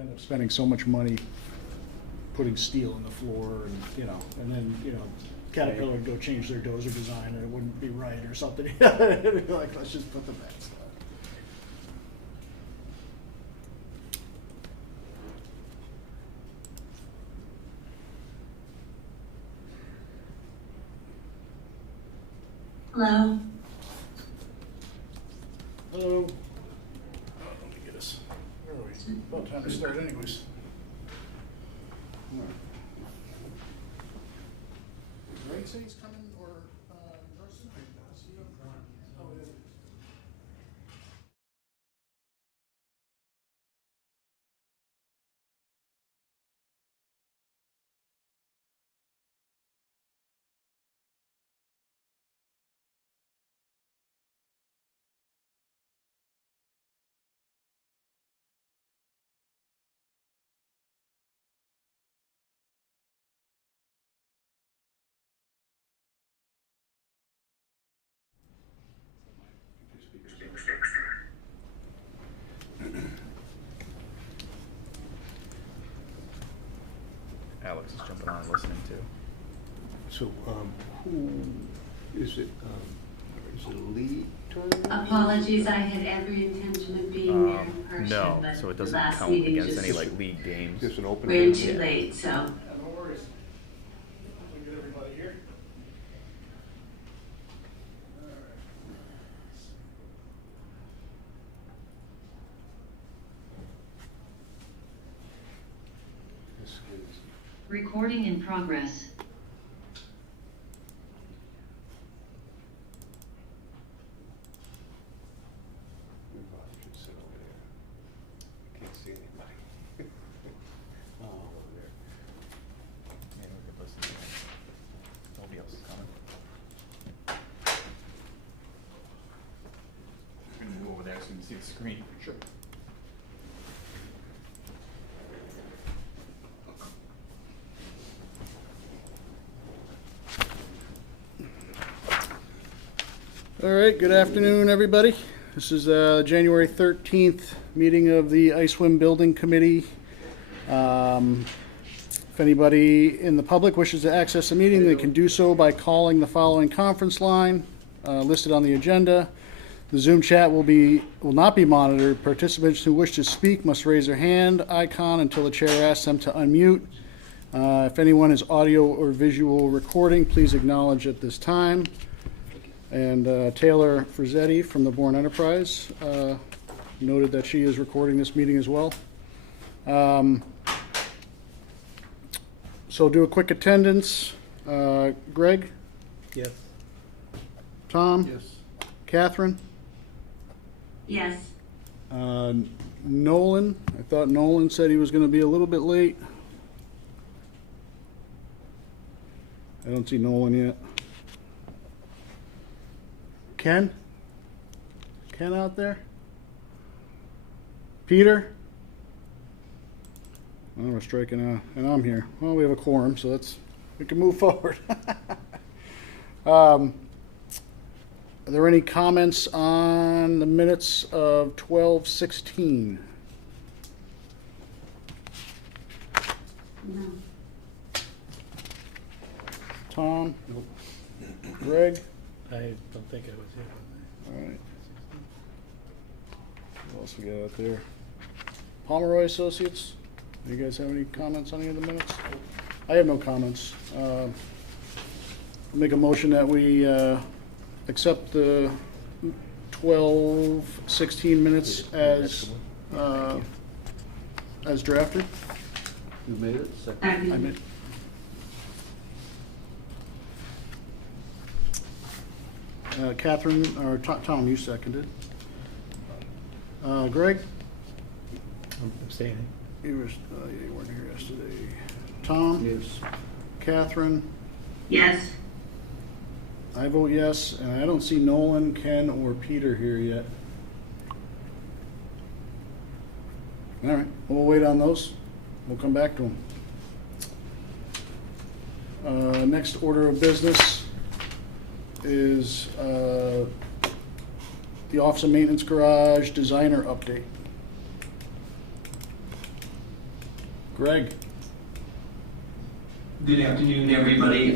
end up spending so much money putting steel in the floor and then Caterpillar would go change their dozer design and it wouldn't be right or something. It'd be like, let's just put the vents on. Hello. Hello. Oh, let me get us. Where are we? About time to start anyways. Rain say he's coming or in person? Oh, it is. Alex is jumping on and listening too. So, who is it? Is it a lead turn? Apologies, I had every intention of being there in person, No, but so it the doesn't last count meeting against just any like league games. Just an open. ran turn? too late, so. No worries. We get everybody here. This is- Recording in progress. we probably should sit over there. I can't see anybody. Oh, over there. Maybe we could listen to him. Nobody else is coming. I'm gonna move over there so you can see the screen. Sure. All right, good afternoon, everybody. This is January 13th meeting of the ISWM Building Committee. If anybody in the public wishes to access the meeting, they can do so by calling the following conference line listed on the agenda. The Zoom chat will not be monitored. Participants who wish to speak must raise their hand icon until the chair asks them to unmute. If anyone is audio or visual recording, please acknowledge at this time. And Taylor Frizzetti from the Bourne Enterprise noted that she is recording this meeting as well. So do a quick attendance. Greg? Yes. Tom? Yes. Catherine? Yes. Nolan? I thought Nolan said he was going to be a little bit late. I don't see Nolan yet. Ken? Ken out there? Peter? Oh, we're striking out, and I'm here. Well, we have a quorum, so we can move forward. Are there any comments on the minutes of 12/16? No. Tom? Nope. Greg? I don't think I was here. All right. What else we got out there? Pomeroy Associates? Do you guys have any comments on any of the minutes? I have no comments. I'll make a motion that we accept the 12/16 minutes as drafted. You made it? Second. I meant. Catherine, or Tom, you seconded. Greg? I'm abstaining. You weren't here yesterday. Tom? Yes. Catherine? Yes. I vote yes, and I don't see Nolan, Ken, or Peter here yet. All right, we'll wait on those. We'll come back to them. Next order of business is the Office and Maintenance Garage Designer Update. Greg? Good afternoon, everybody.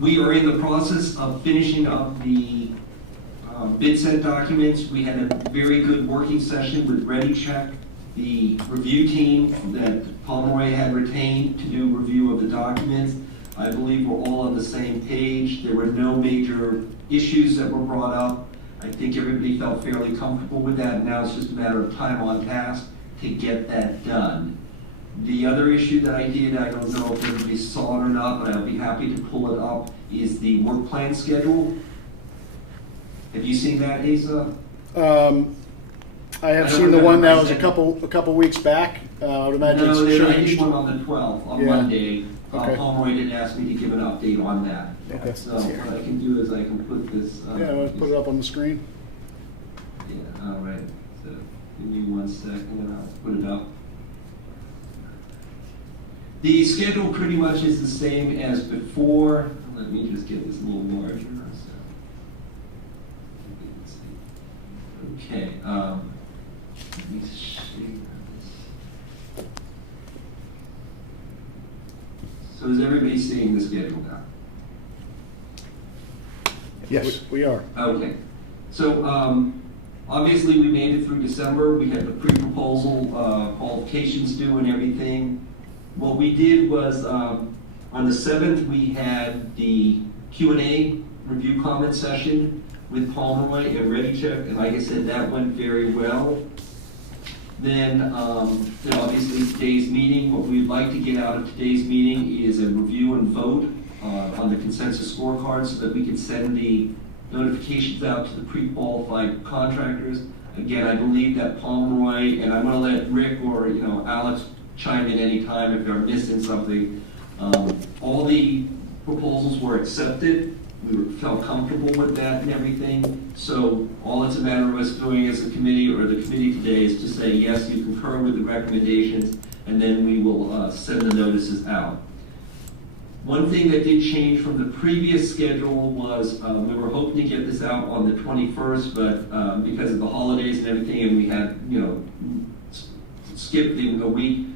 We are in the process of finishing up the bid set documents. We had a very good working session with ReadyCheck, the review team that Pomeroy had retained to do review of the documents. I believe we're all on the same page. There were no major issues that were brought up. I think everybody felt fairly comfortable with that. Now it's just a matter of time on task to get that done. The other issue that I did, I don't know if everybody saw it or not, but I'll be happy to pull it up, is the work plan schedule. Have you seen that, Asa? I have I don't seen the one remember that was a exactly. couple weeks back. I would imagine No, it's I changed. did one on the 12th, on Yeah. Monday. Okay. Pomeroy did ask me to give an update on that. Okay. So what I can do is I can put this. Yeah, want to put it up on the screen? Yeah, all right. So give me 1 second and I'll put it up. The schedule pretty much is the same as before. Let me just get this a little larger. Okay. Let me share this. So is everybody seeing the schedule now? Yes. We are. Okay. So, obviously, we made it through December. We had the pre-proposal qualifications due and everything. What we did was, on the 7th, we had the Q&A review comment session with Pomeroy and ReadyCheck, and like I said, that went very well. Then, obviously, today's meeting, what we'd like to get out of today's meeting is a review and vote on the consensus scorecard so that we can send the notifications out to the pre-qualified contractors. Again, I believe that Pomeroy, and I'm gonna let Rick or, Alex chime in anytime if they're missing something. All the proposals were accepted. We felt comfortable with that and everything. So all it's a matter of us doing as a committee or the committee today is to say, yes, you concur with the recommendations, and then we will send the notices out. One thing that did change from the previous schedule was we were hoping to get this out on the 21st, but because of the holidays and everything, and we had, skipped a week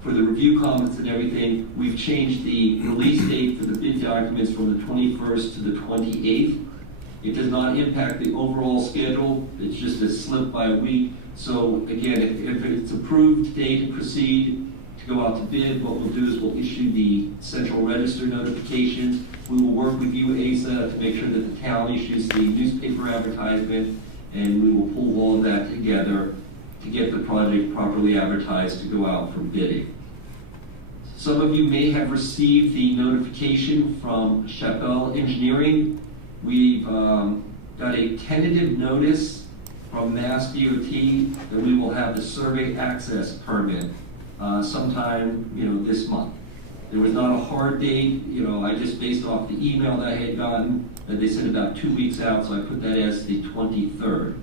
for the review comments and everything, we've changed the release date for the bid documents from the 21st to the 28th. It does not impact the overall schedule. It's just a slip by a week. So again, if it's approved today to proceed to go out to bid, what we'll do is we'll issue the central register notifications. We will work with you, ASA, to make sure that the town issues the newspaper advertisement, and we will pull all of that together to get the project properly advertised to go out for bidding. Some of you may have received the notification from Chappelle Engineering. We've got a tentative notice from Mass DOT that we will have the survey access permit sometime, this month. There was not a hard date, I just based off the email that I had gotten that they said about 2 weeks out, so I put that as the 23rd.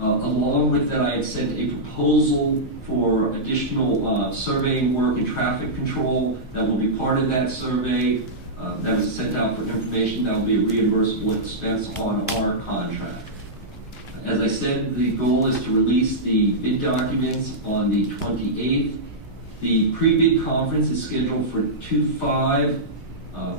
Along with that, I had sent a proposal for additional surveying work and traffic control that will be part of that survey. That was sent out for information. That will be a reimbursable expense on our contract. As I said, the goal is to release the bid documents on the 28th. The pre-bid conference is scheduled for 2/5.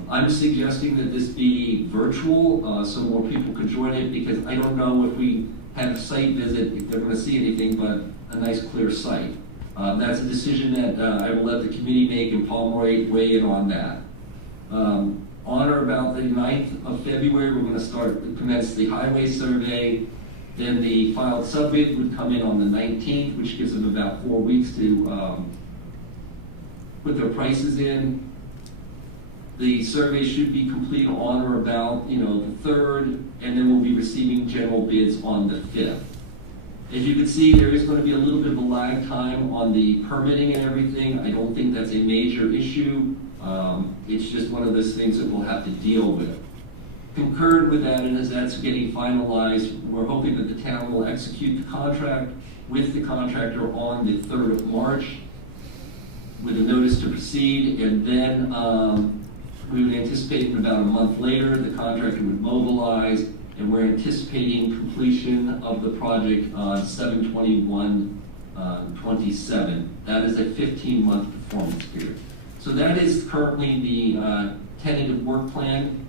I'm suggesting that this be virtual so more people can join it, because I don't know if we have a site visit, if they're going to see anything but a nice clear site. That's a decision that I will let the committee make, and Pomeroy weigh in on that. On or about the 9th of February, we're going to commence the highway survey. Then the filed subbid would come in on the 19th, which gives them about 4 weeks to put their prices in. The survey should be complete on or about, the 3rd, and then we'll be receiving general bids on the 5th. As you can see, there is going to be a little bit of a lag time on the permitting and everything. I don't think that's a major issue. It's just one of those things that we'll have to deal with. Concurrent with that, and as that's getting finalized, we're hoping that the town will execute the contract with the contractor on the 3rd of March with a notice to proceed, and then we would anticipate in about a month later, the contractor would mobilize, and we're anticipating completion of the project on 7/21 27. That is a 15-month performance period. So that is currently the tentative work plan.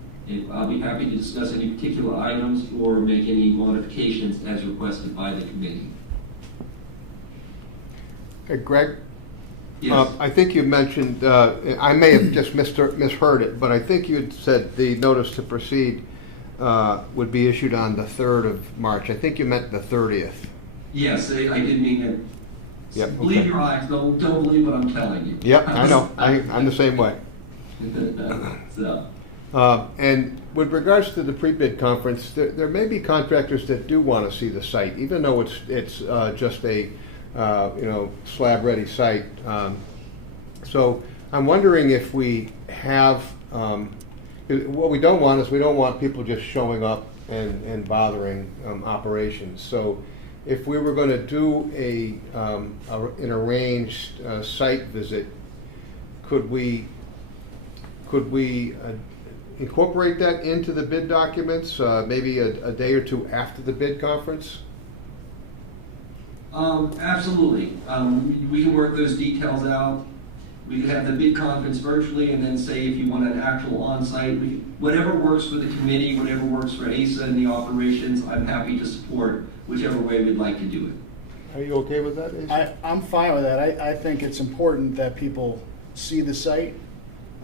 I'll be happy to discuss any particular items or make any modifications as requested by the committee. Hey, Greg? Yes. I think you mentioned, I may have just misheard it, but I think you had said the notice to proceed would be issued on the 3rd of March. I think you meant the 30th. Yes, I did mean it. Yep, Believe okay. your eyes, don't believe what I'm telling you. Yep, I know. I'm the same way. So, And with regards to the pre-bid conference, there may be contractors that do want to see the site, even though it's just a slab-ready site. So I'm wondering if we have, what we don't want is we don't want people just showing up and bothering operations. So if we were going to do an arranged site visit, could we incorporate that into the bid documents, maybe a day or two after the bid conference? absolutely. We can work those details out. We could have the bid conference virtually, and then say if you want an actual on-site, whatever works for the committee, whatever works for ASA and the operations, I'm happy to support whichever way we'd like to do it. Are you okay with that, Asa? I'm fine with that. I think it's important that people see the site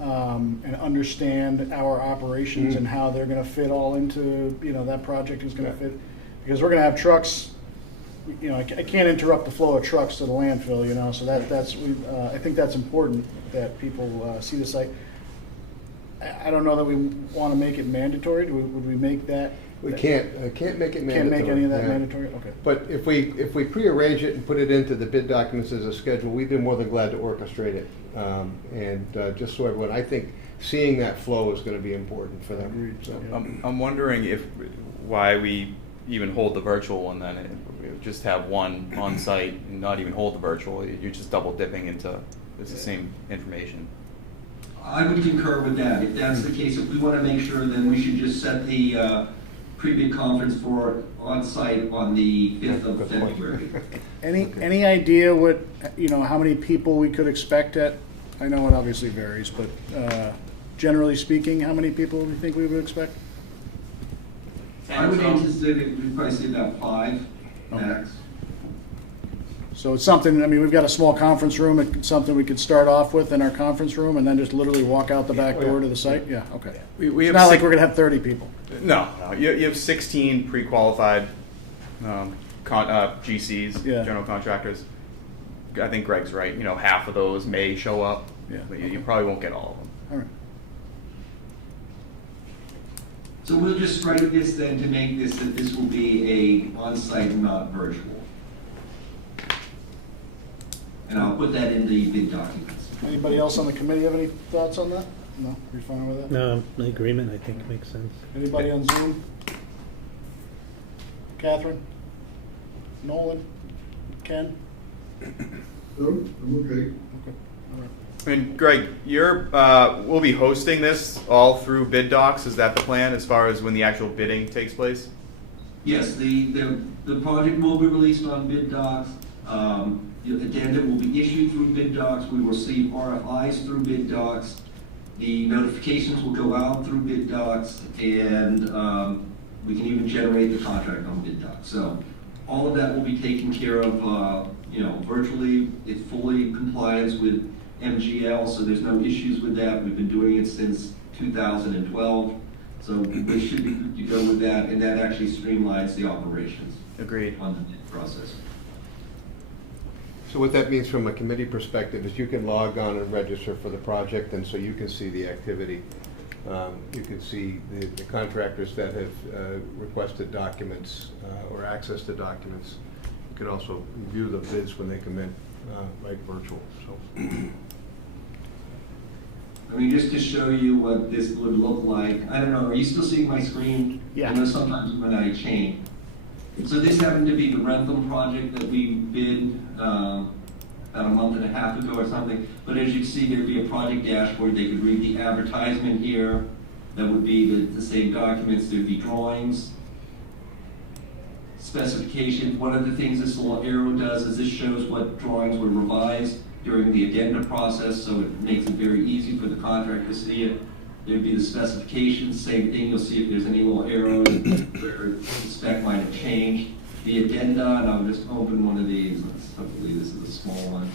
and understand our operations and how they're going to fit all into, that project is going to fit. Because we're going to have trucks, I can't interrupt the flow of trucks to the landfill, so I think that's important that people see the site. I don't know that we want to make it mandatory. Would we make that? We can't make it mandatory. Can't make any of that yeah. mandatory? Okay. But if we prearrange it and put it into the bid documents as a schedule, we'd be more than glad to orchestrate it. Just so everyone, I think seeing that flow is going to be important for them. Agreed. So, I'm wondering why we even hold the virtual one then. We just have one on site and not even hold the virtual. You're just double dipping into it's the same information. I would concur with that. If that's the case, if we want to make sure, then we should just set the pre-bid conference for on-site on the 5th of February. Any idea what, how many people we could expect at, I know it obviously varies, but generally speaking, how many people do you think we would expect? I would anticipate we'd probably say about 5 max. So it's something, we've got a small conference room, it's something we could start off with in our conference room and then just literally walk out the back door to the site? Yeah, okay. We It's have not like we're gonna have 30 people. No. You have 16 pre-qualified GCs, Yeah. general contractors. I think Greg's right. Half of those may show up. Yeah. But you probably won't get all of them. All right. So we'll just strike this then to make this that this will be a on-site and not virtual. And I'll put that in the bid documents. Anybody else on the committee have any thoughts on that? No, you're fine with that? No, the agreement, I think, makes sense. Anybody on Zoom? Catherine? Nolan? Ken? No, I'm okay. Okay, all right. And Greg, we'll be hosting this all through bid docs. Is that the plan as far as when the actual bidding takes place? Yes, the project will be released on bid docs. The addendum will be issued through bid docs. We will receive RFIs through bid docs. The notifications will go out through bid docs, and we can even generate the contract on bid docs. So all of that will be taken care of, virtually. It's fully in compliance with MGL, so there's no issues with that. We've been doing it since 2012, so we should be good to go with that, and that actually streamlines the operations Agreed. on the bid process. So what that means from a committee perspective is you can log on and register for the project, and so you can see the activity. You can see the contractors that have requested documents or access to documents. You can also view the bids when they come in, like virtual. So. Just to show you what this would look like, I don't know, are you still seeing my screen? Yeah. I know sometimes when I change. So this happened to be the Rentham project that we bid about a month and a half ago or something. But as you can see, there'd be a project dashboard. They could read the advertisement here. That would be the same documents. There'd be drawings. specifications. One of the things this little arrow does is this shows what drawings were revised during the addenda process, so it makes it very easy for the contractor to see it. There'd be the specifications, same thing, you'll see if there's any little arrows where the spec might have changed. The addenda, and I'll just open one of these, hopefully this is a small one.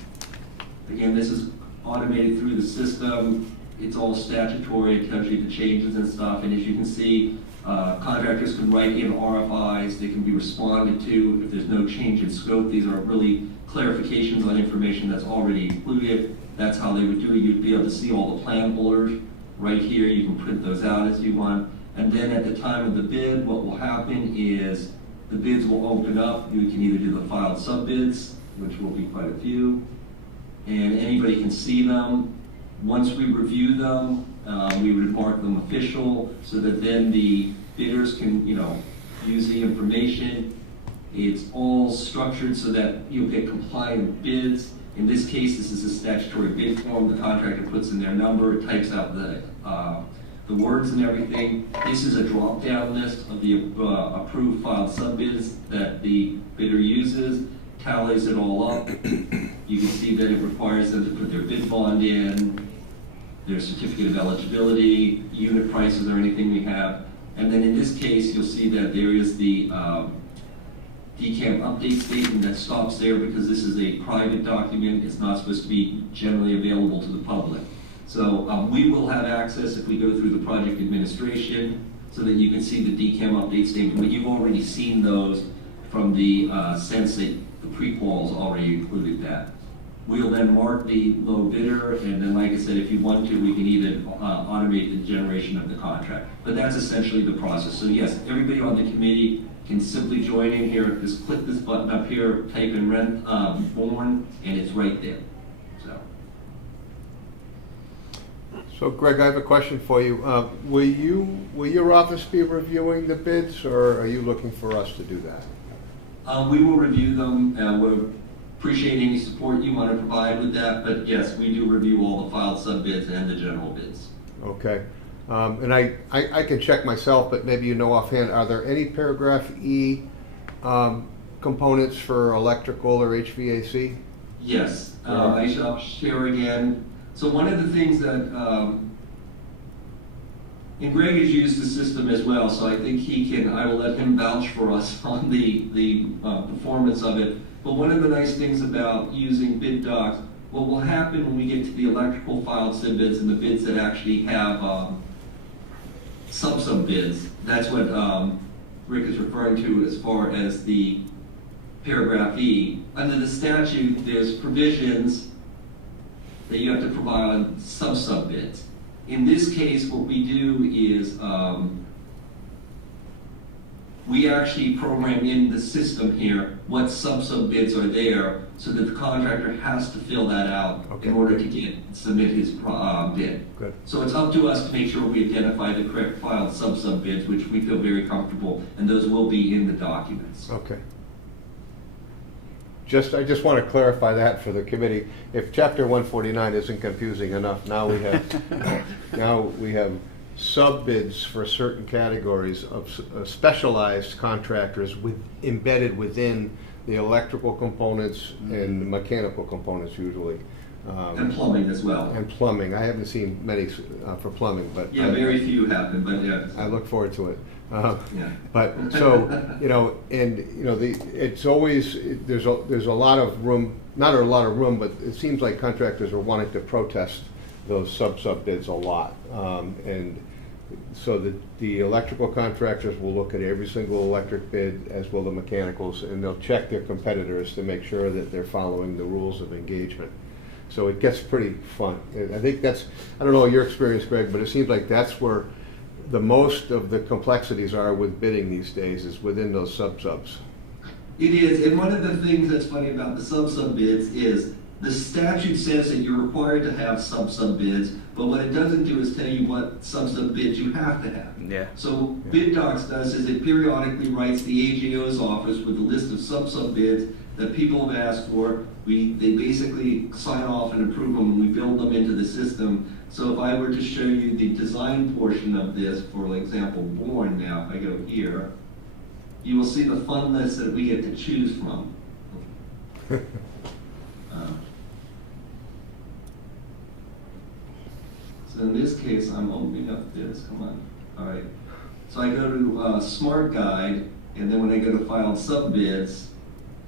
Again, this is automated through the system. It's all statutory, it tells you the changes and stuff, and as you can see, contractors can write in RFIs, they can be responded to if there's no change in scope. These are really clarifications on information that's already included. That's how they would do it. You'd be able to see all the plan holders right here. You can print those out as you want. And then at the time of the bid, what will happen is the bids will open up. You can either do the filed sub-bids, which will be quite a few, and anybody can see them. Once we review them, we would mark them official so that then the bidders can, use the information. It's all structured so that you'll get compliant bids. In this case, this is a statutory bid form. The contractor puts in their number, types out the words and everything. This is a drop-down list of the approved filed sub-bids that the bidder uses, tallies it all up. You can see that it requires them to put their bid bond in, their certificate of eligibility, unit prices or anything we have. And then in this case, you'll see that there is the DCAM update statement that stops there because this is a private document. It's not supposed to be generally available to the public. So we will have access if we go through the project administration so that you can see the DCAM update statement, but you've already seen those from the sense that the pre-quals already included that. We'll then mark the low bidder, and then like I said, if you want to, we can even automate the generation of the contract. But that's essentially the process. So yes, everybody on the committee can simply join in here, just click this button up here, type in rent Bourne, and it's right there. So Greg, I have a question for you. Will your office be reviewing the bids, or are you looking for us to do that? We will review them. We're appreciate any support you want to provide with that, but yes, we do review all the filed sub-bids and the general bids. Okay. And I can check myself, but maybe you know offhand, are there any paragraph E components for electrical or HVAC? Yes. I shall share again. So one of the things that, and Greg has used the system as well, so I think I will let him vouch for us on the performance of it. But one of the nice things about using bid docs, what will happen when we get to the electrical filed sub-bids and the bids that actually have sub-bids, that's what Rick is referring to as far as the paragraph E. Under the statute, there's provisions that you have to provide on sub-bids. In this case, what we do is we actually program in the system here what sub-bids are there so that the contractor has to fill that out in order to submit his bid. Good. So it's up to us to make sure we identify the correct filed sub-bids, which we feel very comfortable, and those will be in the documents. Okay. I just want to clarify that for the committee. If Chapter 149 isn't confusing enough, now we have sub-bids for certain categories of specialized contractors embedded within the electrical components and mechanical components usually. And plumbing as well. And plumbing. I haven't seen many for plumbing, but yeah, very few have them, but yeah. I look forward to it. Yeah. But so it's always there's a lot of room, not a lot of room, but it seems like contractors are wanting to protest those sub bids a lot, and so the electrical contractors will look at every single electric bid, as will the mechanicals, and they'll check their competitors to make sure that they're following the rules of engagement. So it gets pretty fun. I think I don't know your experience, Greg, but it seems like that's where the most of the complexities are with bidding these days, is within those subs. It is, and one of the things that's funny about the sub bids is the statute says that you're required to have sub bids, but what it doesn't do is tell you what sub bids you have to have. Yeah. So Bid Docs does is it periodically writes the AGO's office with a list of sub bids that people have asked for. They basically sign off and approve them, and we build them into the system. So if I were to show you the design portion of this, for example, Bourne now, if I go here, you will see the fun list that we get to choose from. So in this case, I'm opening up this, come on, all right. So I go to Smart Guide, and then when I go to File Subbids,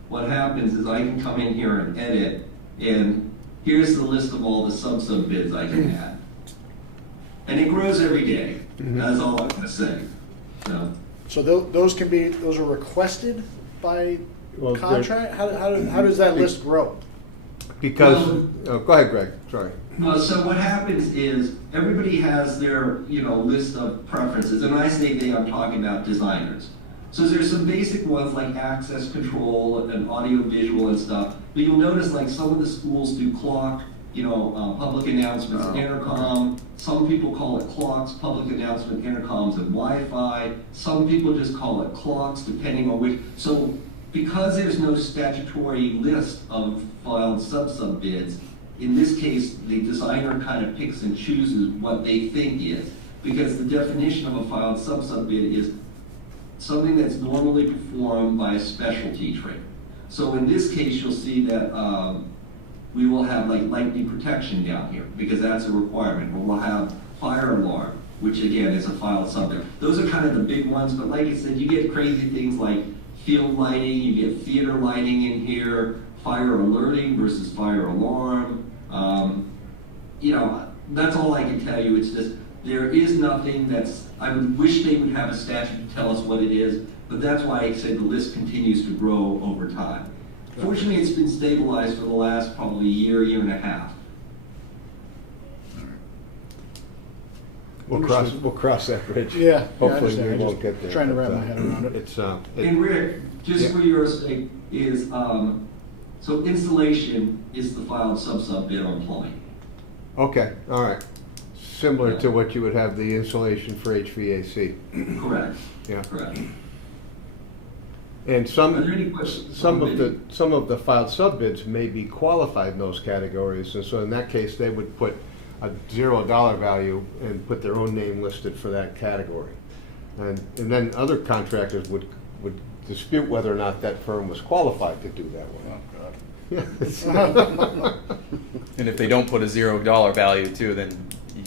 what happens is I can come in here and edit, and here's the list of all the sub-bids I can add. And it grows every day, that's all I'm gonna say. So those are requested by Well, they're- contract? How does that list grow? Because, Well- go ahead, Greg, sorry. So what happens is, everybody has their, list of preferences, and when I say they, I'm talking about designers. So there's some basic ones like access control and audio visual and stuff, but you'll notice like some of the schools do clock, public announcements, intercom. Some people call it clocks, public announcement, intercoms, and Wi-Fi. Some people just call it clocks, depending on which. So because there's no statutory list of filed sub-bids, in this case, the designer kind of picks and chooses what they think is, because the definition of a filed sub-bid is something that's normally performed by a specialty trade. So in this case, you'll see that we will have like lightning protection down here, because that's a requirement. Or we'll have fire alarm, which again is a filed sub-bid. Those are kind of the big ones, but like I said, you get crazy things like field lighting, you get theater lighting in here, fire alerting versus fire alarm. That's all I can tell you. It's just, there is nothing I would wish they would have a statute to tell us what it is, but that's why I said the list continues to grow over time. Fortunately, it's been stabilized for the last probably year and a half. We'll cross that bridge. Yeah. Hopefully I we understand. won't get there. Trying to but, wrap my head around it. It's, And Rick, just Yeah. for your sake, is, so installation is the filed sub-bid on plumbing. okay, all right. Similar to what you would have the insulation for HVAC. Correct. Yeah. Correct. And Are there any questions? some of the filed subbids may be qualified in those categories, and so in that case, they would put a $0 value and put their own name listed for that category. And then other contractors would dispute whether or not that firm was qualified to do that one. And if they don't put a $0 value too, then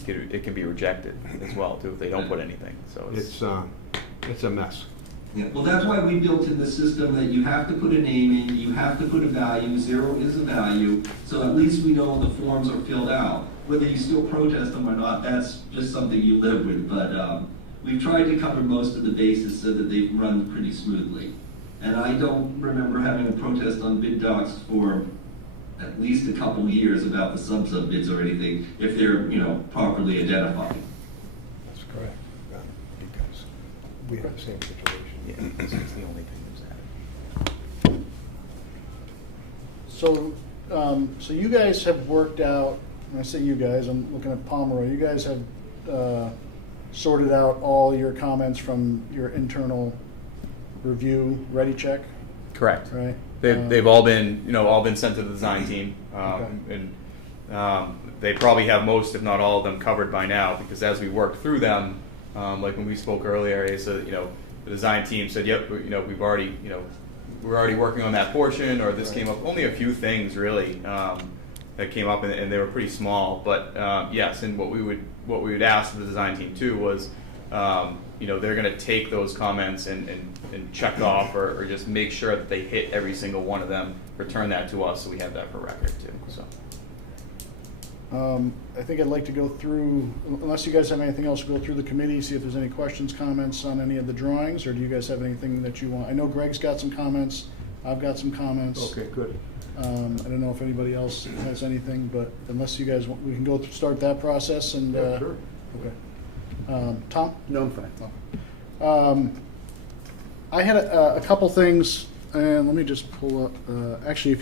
it can be rejected as well too, if they don't put anything, so It's a mess. Yeah, well, that's why we built in the system that you have to put a name in, you have to put a value, 0 is a value, so at least we know the forms are filled out. Whether you still protest them or not, that's just something you live with, but we've tried to cover most of the bases so that they've run pretty smoothly. And I don't remember having a protest on bid docs for at least a couple years about the sub-bids or anything, if they're, properly identified. That's correct. Because we have the same situation. yeah, this is the only thing that's added. So you guys have worked out, when I say you guys, I'm looking at Pomeroy, you guys have sorted out all your comments from your internal review, ready check, Correct. right? They've all been sent to the design team, and they probably have most, if not all of them, covered by now. Because as we work through them, like when we spoke earlier, the design team said, "Yep, we're already working on that portion," or this came up. Only a few things really that came up, and they were pretty small. But yes, and what we would ask the design team too was, they're going to take those comments and check off or just make sure that they hit every single one of them, return that to us so we have that for record too. So. I think I'd like to go through, unless you guys have anything else, go through the committee, see if there's any questions, comments on any of the drawings, or do you guys have anything that you want? I know Greg's got some comments, I've got some comments. Okay, good. I don't know if anybody else has anything, but unless you guys want, we can start that process and. Yeah, sure. Okay. Tom? No, I'm fine. I had a couple things, and let me just pull up, actually,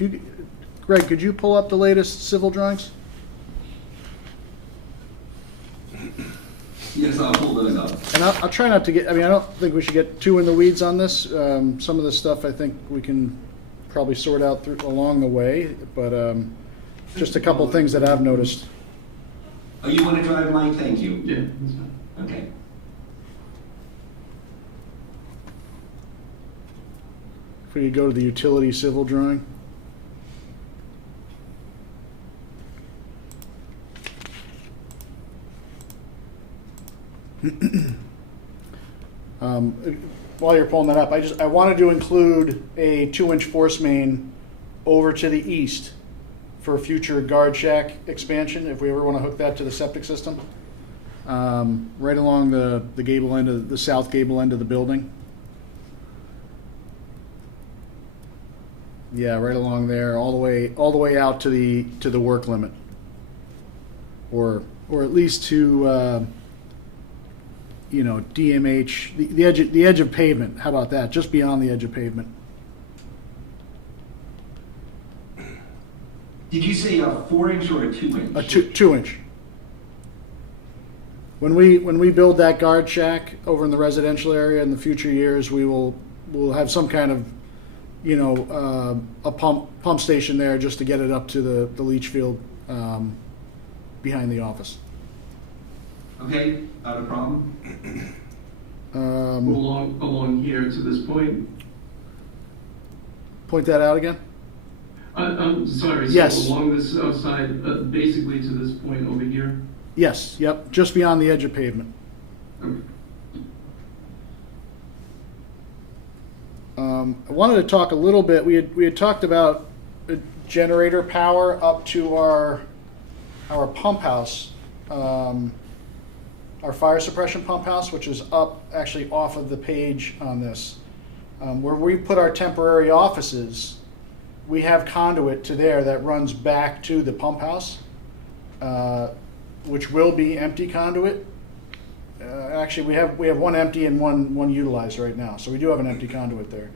Greg, could you pull up the latest civil drawings? Yes, I'll pull those up. And I'll try not to I don't think we should get too in the weeds on this. Some of this stuff I think we can probably sort out along the way, but just a couple things that I've noticed. Oh, you want to drive, Mike? Thank you. Yeah, that's fine. Okay. If we go to the utility civil drawing. While you're pulling that up, I wanted to include a 2-inch force main over to the east for future guard shack expansion, if we ever want to hook that to the septic system. Right along the gable end of the south gable end of the building. Yeah, right along there, all the way out to the work limit, or at least to DMH, the edge of pavement. How about that? Just beyond the edge of pavement. Did you say a 4-inch or a 2-inch? A 2-inch. When we build that guard shack over in the residential area in the future years, we'll have some kind of a pump station there just to get it up to the leach field behind the office. Okay, not a problem. Along here to this point. Point that out again. I'm sorry. Yes. So along this side, basically to this point over here. Yes. Yep. Just beyond the edge of pavement. Okay. I wanted to talk a little bit. We had talked about generator power up to our pump house, our fire suppression pump house, which is up actually off of the page on this, where we put our temporary offices. We have conduit to there that runs back to the pump house, which will be empty conduit. Actually, we have one empty and one utilized right now, so we do have an empty conduit there.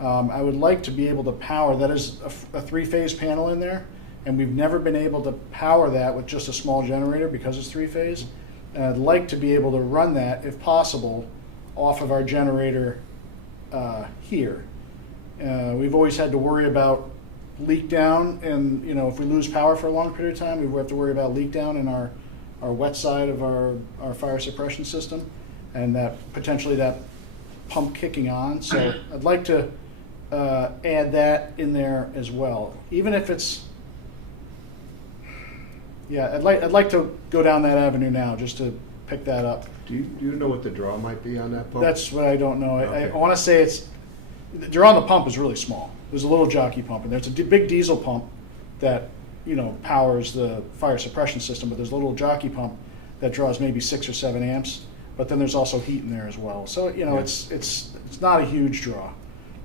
I would like to be able to power, that is a 3-phase panel in there, and we've never been able to power that with just a small generator because it's 3-phase. And I'd like to be able to run that, if possible, off of our generator here. We've always had to worry about leak down, and if we lose power for a long period of time, we have to worry about leak down in our wet side of our fire suppression system, and that potentially that pump kicking on. So I'd like to add that in there as well, even if it's. Yeah, I'd like to go down that avenue now just to pick that up. Do you know what the draw might be on that pump? That's what I don't know. Okay. I want to say the draw on the pump is really small. There's a little jockey pump, and there's a big diesel pump that powers the fire suppression system, but there's a little jockey pump that draws maybe 6 or 7 amps. But then there's also heat in there as well. So it's not a huge draw,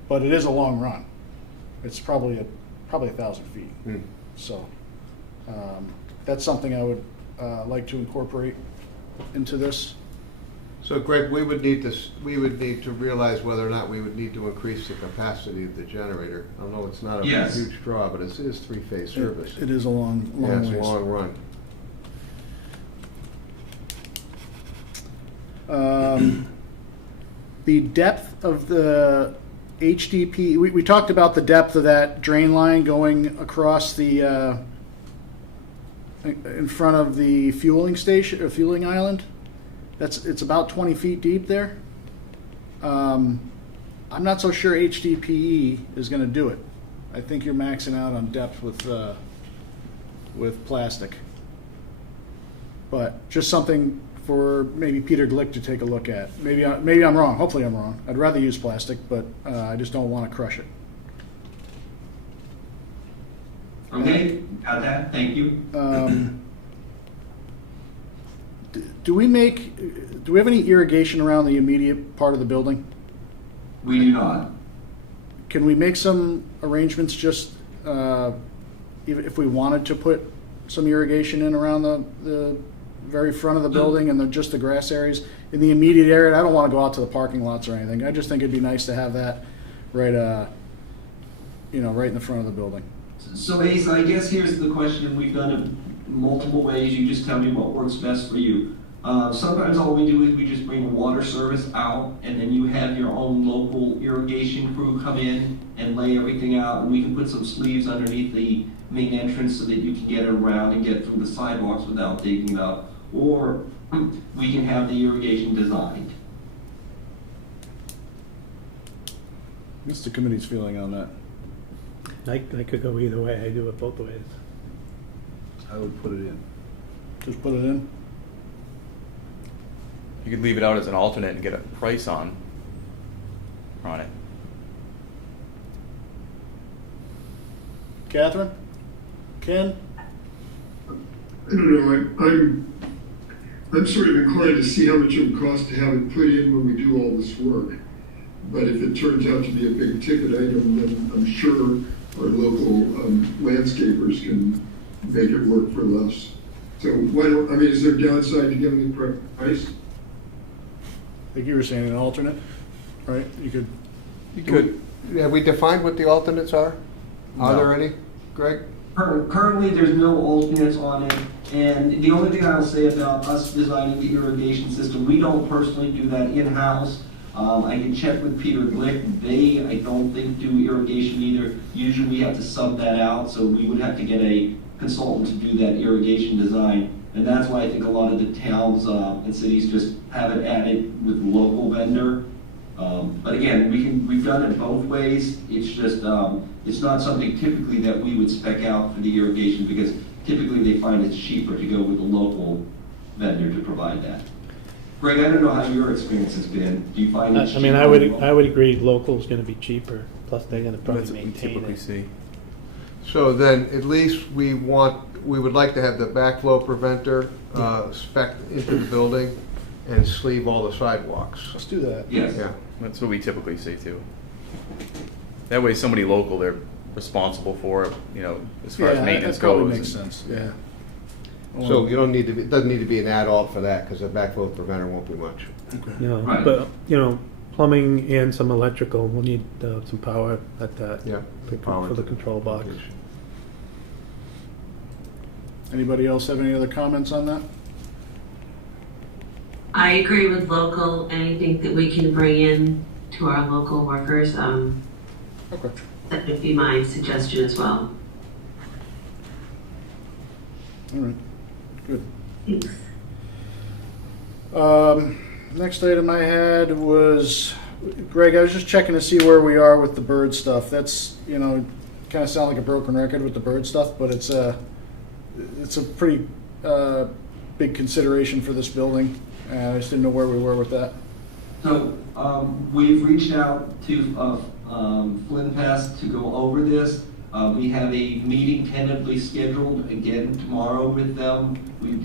but it is a long run. It's probably 1,000 feet. So that's something I would like to incorporate into this. So Greg, we would need to realize whether or not we would need to increase the capacity of the generator. I know it's not a Yes. huge draw, but it is 3-phase service. It is a long Yeah, it's ways. a long run. The depth of the HDP, we talked about the depth of that drain line going across the in front of the fueling station or fueling island. It's about 20 feet deep there. I'm not so sure HDPE is going to do it. I think you're maxing out on depth with plastic. But just something for maybe Peter Glick to take a look at. Maybe I'm wrong. Hopefully I'm wrong. I'd rather use plastic, but I just don't want to crush it. Okay, got that, thank you. Do we have any irrigation around the immediate part of the building? We do not. Can we make some arrangements just if we wanted to put some irrigation in around the very front of the building and just the grass areas in the immediate area? I don't want to go out to the parking lots or anything. I just think it'd be nice to have that right right in the front of the building. So Ace, I guess here's the question. We've done it multiple ways. You just tell me what works best for you. Sometimes all we do is we just bring water service out, and then you have your own local irrigation crew come in and lay everything out, and we can put some sleeves underneath the main entrance so that you can get around and get through the sidewalks without digging it up. Or we can have the irrigation designed. What's the committee's feeling on that? I could go either way. I do it both ways. I would put it in. Just put it in? You could leave it out as an alternate and get a price on it. Catherine? Ken? I don't know, I'm sort of inclined to see how much it would cost to have it put in when we do all this work. But if it turns out to be a big ticket item, then I'm sure our local landscapers can make it work for less. So is there downside to giving the price? I think you were saying an alternate, right? You could. You could. Have we defined what the alternates are? Are No. there any, Greg? Currently, there's no alternates on it, and the only thing I'll say about us designing the irrigation system, we don't personally do that in-house. I can check with Peter Glick. They, I don't think, do irrigation either. Usually we have to sub that out, so we would have to get a consultant to do that irrigation design. And that's why I think a lot of the towns and cities just have it added with local vendor. But again, we've done it both ways. It's just, it's not something typically that we would spec out for the irrigation, because typically they find it's cheaper to go with a local vendor to provide that. Greg, I don't know how your experience has been. Do you find it's I mean, cheaper? I would agree local's gonna be cheaper, plus they're gonna probably That's what we maintain typically it. see. So then, at least we would like to have the backflow preventer spec into the building and sleeve all the sidewalks. Let's do that. Yes. Yeah. That's what we typically see too. That way, somebody local, they're responsible for it, as far as maintenance that probably goes. makes sense, yeah. So you don't need to, it doesn't need to be an add-on for that, because the backflow preventer won't be much. No, Right. but, plumbing and some electrical, we'll need some power at that. Yeah. For the control box. Anybody else have any other comments on that? I agree with local, anything that we can bring in to our local workers, Okay. that would be my suggestion as well. All right, good. Thanks. Next item I had was, Greg, I was just checking to see where we are with the bird stuff. That's, kind of sound like a broken record with the bird stuff, but it's a pretty big consideration for this building. I just didn't know where we were with that. So we've reached out to Flynn Pest to go over this. We have a meeting tentatively scheduled again tomorrow with them.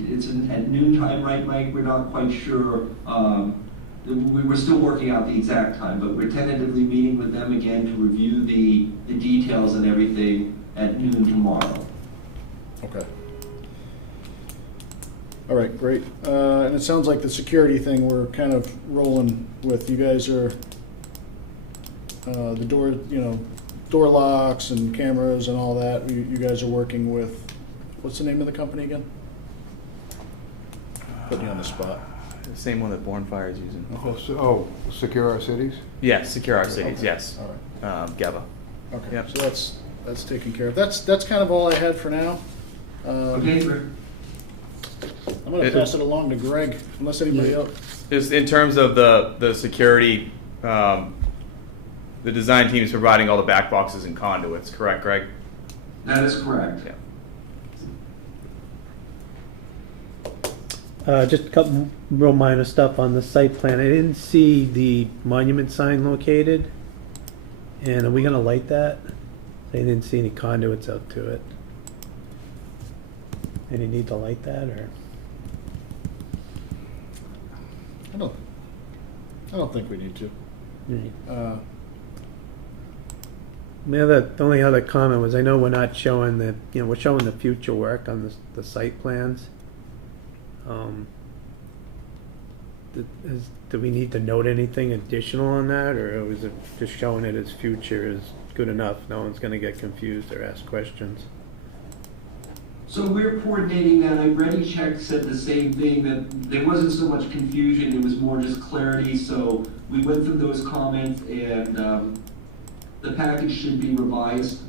It's at noon time, right, Mike? We're not quite sure. We were still working out the exact time, but we're tentatively meeting with them again to review the details and everything at noon tomorrow. Okay. All right, great. And it sounds like the security thing we're kind of rolling with. You guys are, the door locks and cameras and all that. You guys are working with, what's the name of the company again? Putting you on the spot. The same one that Bourne Fire is using. Secure our cities? Yes, Secure Our Cities, Okay. yes. All right. GABA. Okay, Yep. so that's taken care of. That's kind of all I had for now. Okay, Rick? I'm gonna pass it along to Greg, unless anybody else. Just in terms of the security, the design team is providing all the back boxes and conduits, correct, Greg? That is correct. Yeah. Just a couple real minor stuff on the site plan. I didn't see the monument sign located. And are we gonna light that? I didn't see any conduits out to it. Any need to light that, or? I don't think we need to. The only other comment was, I know we're not showing we're showing the future work on the site plans. Do we need to note anything additional on that, or is it just showing it as future is good enough? No one's gonna get confused or ask questions. So we're coordinating that. I Ready Check said the same thing, that there wasn't so much confusion, it was more just clarity. So we went through those comments, and the package should be revised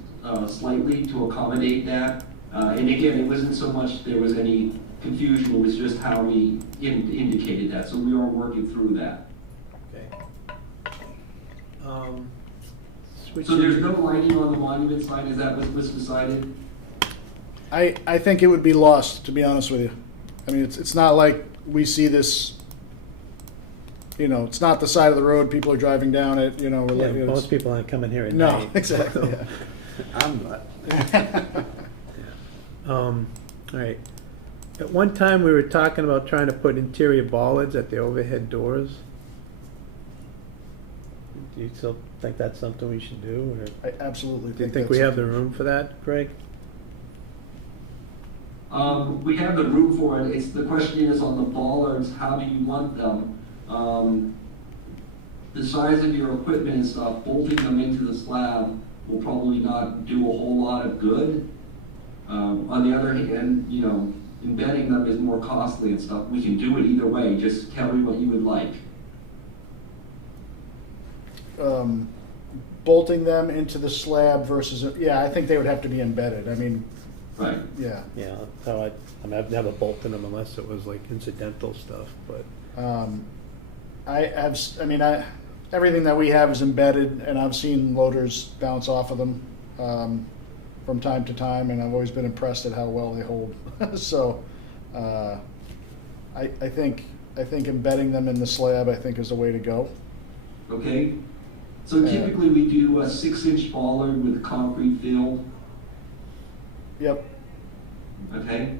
slightly to accommodate that. And again, it wasn't so much there was any confusion, it was just how we indicated that. So we are working through that. Okay. Which So there's is- no lighting on the monument sign, is that what was decided? I think it would be lost, to be honest with you. I mean, it's not like we see this, you know, it's not the side of the road, people are driving down it, you know. Yeah, it's- most people aren't coming here at No, night. exactly, yeah. I'm not. All right. At one time, we were talking about trying to put interior bollards at the overhead doors. Do you still think that's something we should do, or I absolutely do you think think we have the room for that, Greg? We have the room for it, the question is on the bollards, how do you want them? The size of your equipment and stuff, bolting them into the slab will probably not do a whole lot of good. On the other hand, you know, embedding them is more costly and stuff. We can do it either way, just tell me what you would like. Bolting them into the slab versus, yeah, I think they would have to be embedded. I mean, Right. yeah. Yeah, so I mean, I've never bolted them unless it was like incidental stuff, but. Everything that we have is embedded, and I've seen loaders bounce off of them from time to time, and I've always been impressed at how well they hold. So, I think embedding them in the slab, I think, is the way to go. Okay? So typically we do a 6-inch bollard with concrete fill, Yep. okay?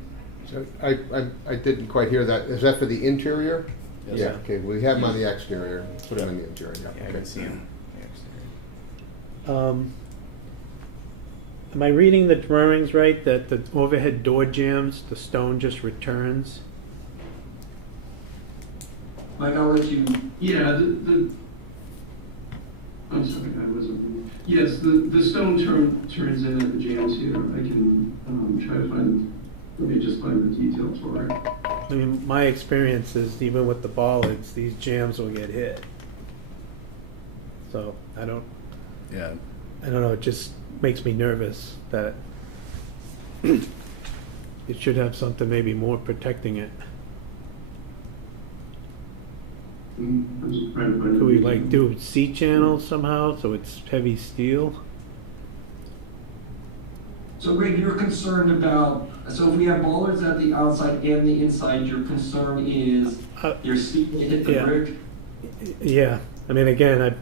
So I didn't quite hear that. Is that for the interior? Yes. Yeah, okay, we have them on the exterior, put them in the interior. Yeah, I Okay. can see them. Am I reading the drawings right, that the overhead door jams, the stone just returns? Mike, I'll let you, Yeah, I'm sorry, I wasn't. Yes, the stone turns in at the jams here. I can try to find, let me just find the details for it. I mean, my experience is even with the bollards, these jams will get hit. So I don't know, it just makes me nervous that it should have something maybe more protecting it. I'm just trying to find. Could we like do C channels somehow so it's heavy steel? so Greg, you're concerned about, so if we have bollards at the outside and the inside, your concern is your seat will hit the yeah. brick? Yeah, I mean, again,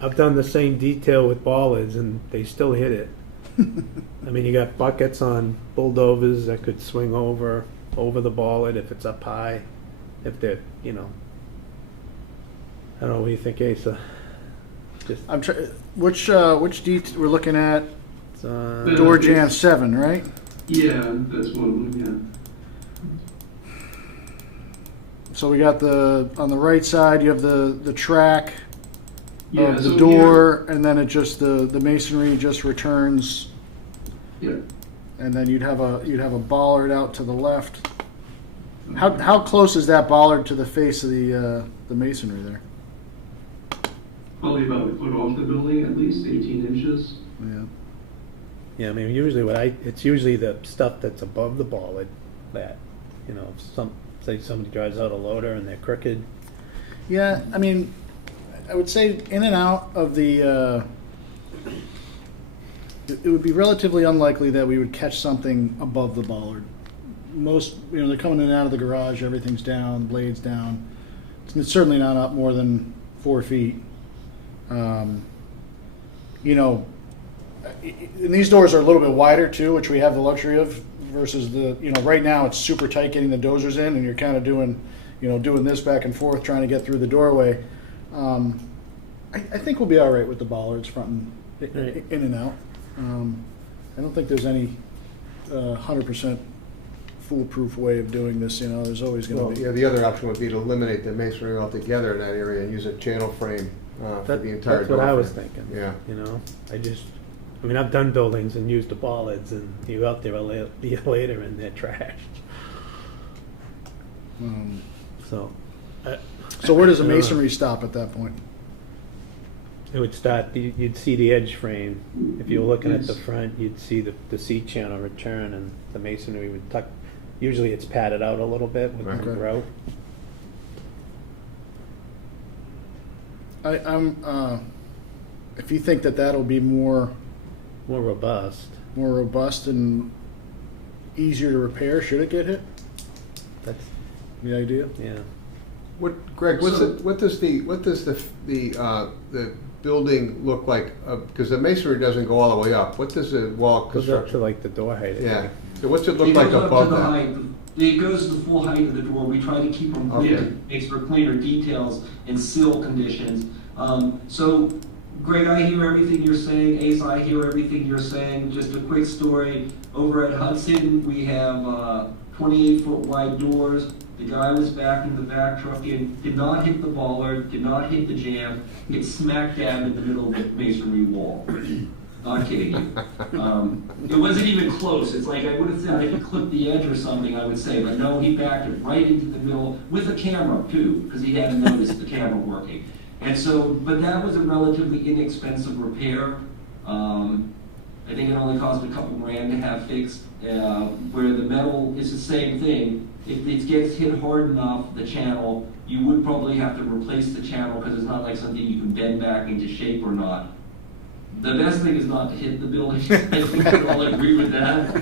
I've done the same detail with bollards and they still hit it. I mean, you got buckets on bulldozers that could swing over the bollard if it's up high, if they're, you know. I don't know, what do you think, Asa? Just, I'm trying. Which we're looking at? it's, Door jam 7, right? Yeah, that's one of them, So we got on the right side, you have the track yeah. of the so door, and then it just the masonry just returns, here- and then you'd have a bollard out to the left. How close is that bollard to the face of the masonry there? Probably about a foot off the building, at least 18 inches. Yeah. yeah, I mean, usually it's usually the stuff that's above the bollard that, you know, say somebody drives out a loader and they're crooked. Yeah, I mean, I would say in and out of the. It would be relatively unlikely that we would catch something above the bollard. Most, you know, they're coming in and out of the garage, everything's down, blades down. It's certainly not up more than 4 feet. You know, and these doors are a little bit wider too, which we have the luxury of, versus right now it's super tight getting the dozers in, and you're kind of doing this back and forth trying to get through the doorway. I think we'll be all right with the bollards front and in and out. I don't think there's any 100% foolproof way of doing this. You know, there's always going Well, to be. yeah, the other option would be to eliminate the masonry altogether in that area and use a channel frame for the entire That's what door I was frame. thinking. Yeah. You know, I mean, I've done buildings and used the bollards, and you go out there a year later and they're trashed. So. So where does the I don't know. masonry stop at that point? It would start, you'd see the edge frame. If you were looking at the front, you'd see the C channel return, and the masonry would tuck. Usually it's padded out a little bit with the Okay. grout. if you think that that'll be more More robust and easier to repair, should it get hit? That's, The idea? yeah. Greg, what does the building look like? Because the masonry doesn't go all the way up. What does the wall Goes up to construction? like the door height. I Yeah. think. So what's it look It like goes up above to the that? height. It goes to the full height of the door. We try to keep them clear, Okay. makes for cleaner details and seal conditions. So, Greg, I hear everything you're saying. Ace, I hear everything you're saying. Just a quick story. Over at Hudson, we have 28-foot wide doors. The guy was backing the back truck in, did not hit the bollard, did not hit the jam, hit smack dab in the middle of the masonry wall. Not kidding you. It wasn't even close. It's like I would have said if he clipped the edge or something, I would say, but no, he backed it right into the middle with a camera too, because he hadn't noticed the camera working. And so, but that was a relatively inexpensive repair. I think it only cost a couple grand to have fixed. Where the metal is the same thing. If it gets hit hard enough, the channel, you would probably have to replace the channel because it's not like something you can bend back into shape or not. The best thing is not to hit the building. I think we can all agree with that.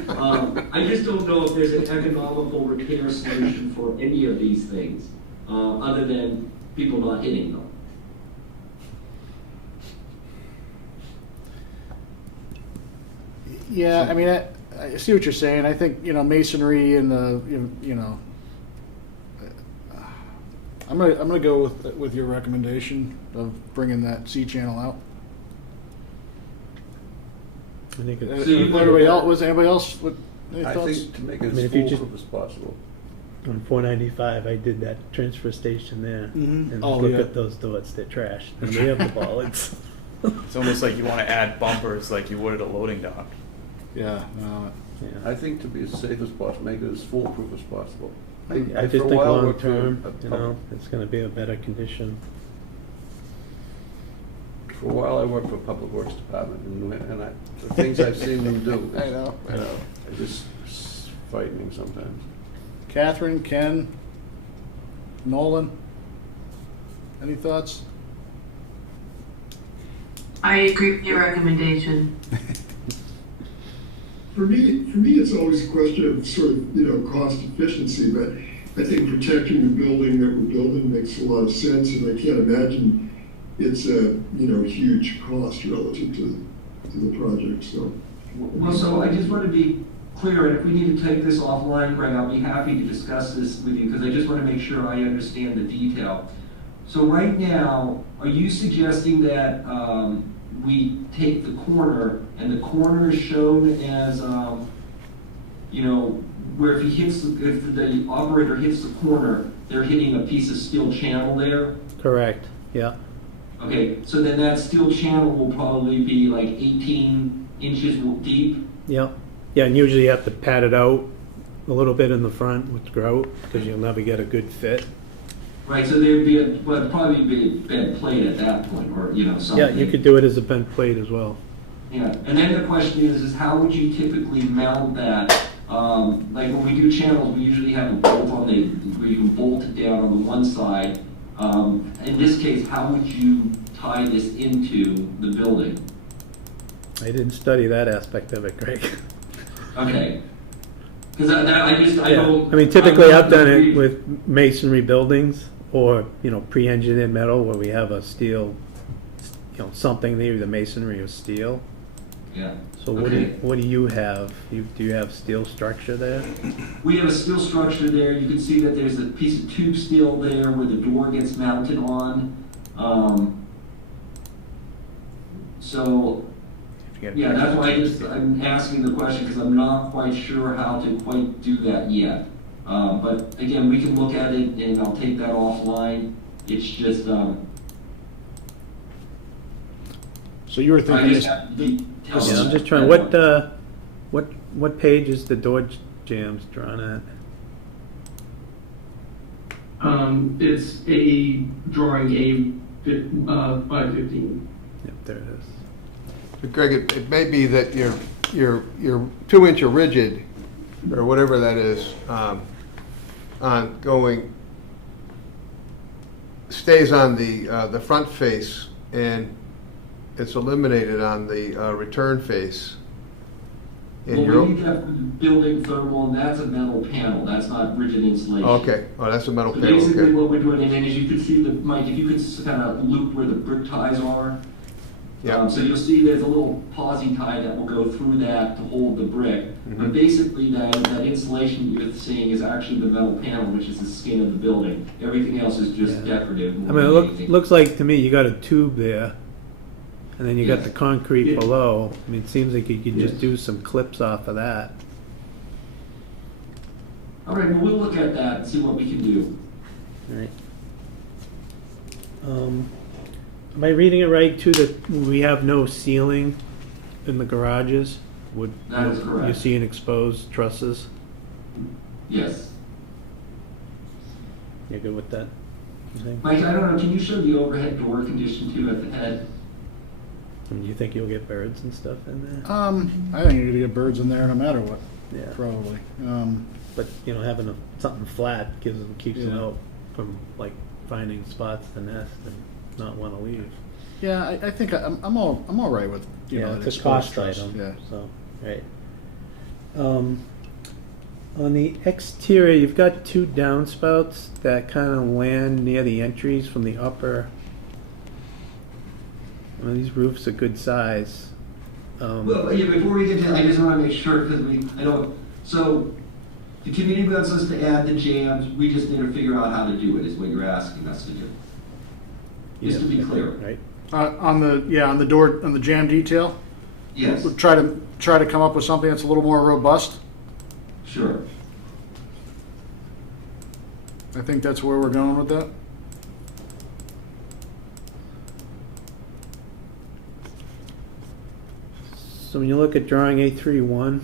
I just don't know if there's an economical repair solution for any of these things, other than people not hitting them. Yeah, I mean, I see what you're saying. I think, masonry and I'm gonna go with your recommendation of bringing that C channel out. I think it's, Anybody else with any I thoughts? think to make it I mean, as if you just- foolproof as possible. on 495, I did that transfer station there. Mhm. And Oh, look yeah. at those doors, they're trashed. And we have the bollards. It's almost like you want to add bumpers like you would at a loading dock. Yeah, no, Yeah. I think to be as safe as possible, make it as foolproof as possible. I for just a think while long worked for term, a it's gonna be a better condition. For a while, I worked for Public Works Department, and the things I've seen them do. I know. It's just frightening sometimes. Catherine, Ken, Nolan, any thoughts? I agree with your recommendation. For me, it's always a question of sort of, cost efficiency, but I think protecting the building that we're building makes a lot of sense, and I can't imagine it's a, huge cost relative to the project, so. Well, so I just want to be clear, and if we need to take this offline, Greg, I'll be happy to discuss this with you, because I just want to make sure I understand the detail. So right now, are you suggesting that we take the corner, and the corner is shown as, where if the operator hits the corner, they're hitting a piece of steel channel there? Correct, yeah. Okay, so then that steel channel will probably be like 18 inches deep? Yep. Yeah, and usually you have to pat it out a little bit in the front with grout, because you'll never get a good fit. Right, so there'd be probably be a bent plate at that point, or, something. Yeah, you could do it as a bent plate as well. Yeah, and then the question is how would you typically mount that? Like when we do channels, we usually have a bolt where you can bolt it down on the one side. In this case, how would you tie this into the building? I didn't study that aspect of it, Greg. Okay. Because I Yeah, don't. I mean, typically I'm I've done agree- it with masonry buildings or, pre-engineered metal where we have a steel, something there, either masonry or steel. Yeah. So Okay. what do you have? Do you have steel structure there? We have a steel structure there. You can see that there's a piece of tube steel there where the door gets mounted on. So, yeah, that's why I'm asking the question, because I'm not quite sure how to quite do that yet. But again, we can look at it and I'll take that offline. It's just, So you were I thinking just this, have to tell Yeah, I'm them just trying, that- what page is the door jambs drawn at? It's a drawing A 515. Yep, there it is. But Greg, it may be that your 2-inch rigid, or whatever that is, on going, stays on the front face, and it's eliminated on the return face. And Well, you're, we need that building thermal, and that's a metal panel, that's not rigid insulation. okay, oh, that's a metal So panel, basically okay. what we're doing, and then as you can see, Mike, if you could kind of loop where the brick ties are. Yeah. So you'll see there's a little posi tie that will go through that to hold the brick. But basically that insulation you're seeing is actually the metal panel, which is the skin of the building. Everything else is just decorative. I mean, looks like to me you got a tube there, and then you got Yes. the concrete Yeah. below. I mean, it seems like you could just Yes. do some clips off of that. All right, well, we'll look at that and see what we can do. Right. Am I reading it right too, that we have no ceiling in the garages? That is correct. You see an exposed trusses? Yes. You're good with that? You think? Mike, I don't know, can you show the overhead door condition too at the head? And you think you'll get birds and stuff in there? I think you're gonna get birds in there no matter what, Yeah. probably. But, you know, having something flat keeps them Yeah. out from, like, finding spots to nest and not want to leave. Yeah, I think I'm all right with, you know, Yeah, an it's a exposed cost truss. item, Yeah. so, right. On the exterior, you've got two downspouts that kind of land near the entries from the upper. I mean, these roofs are good size. Well, yeah, before we get to that, I just want to make sure, because I know, so the community wants us to add the jams, we just need to figure out how to do it, is what you're asking us to do. Just to be clear. Right? On the door, on the jam detail, Yes, we'll try to come up with something that's a little more robust. sure. I think that's where we're going with that. So when you look at drawing A31,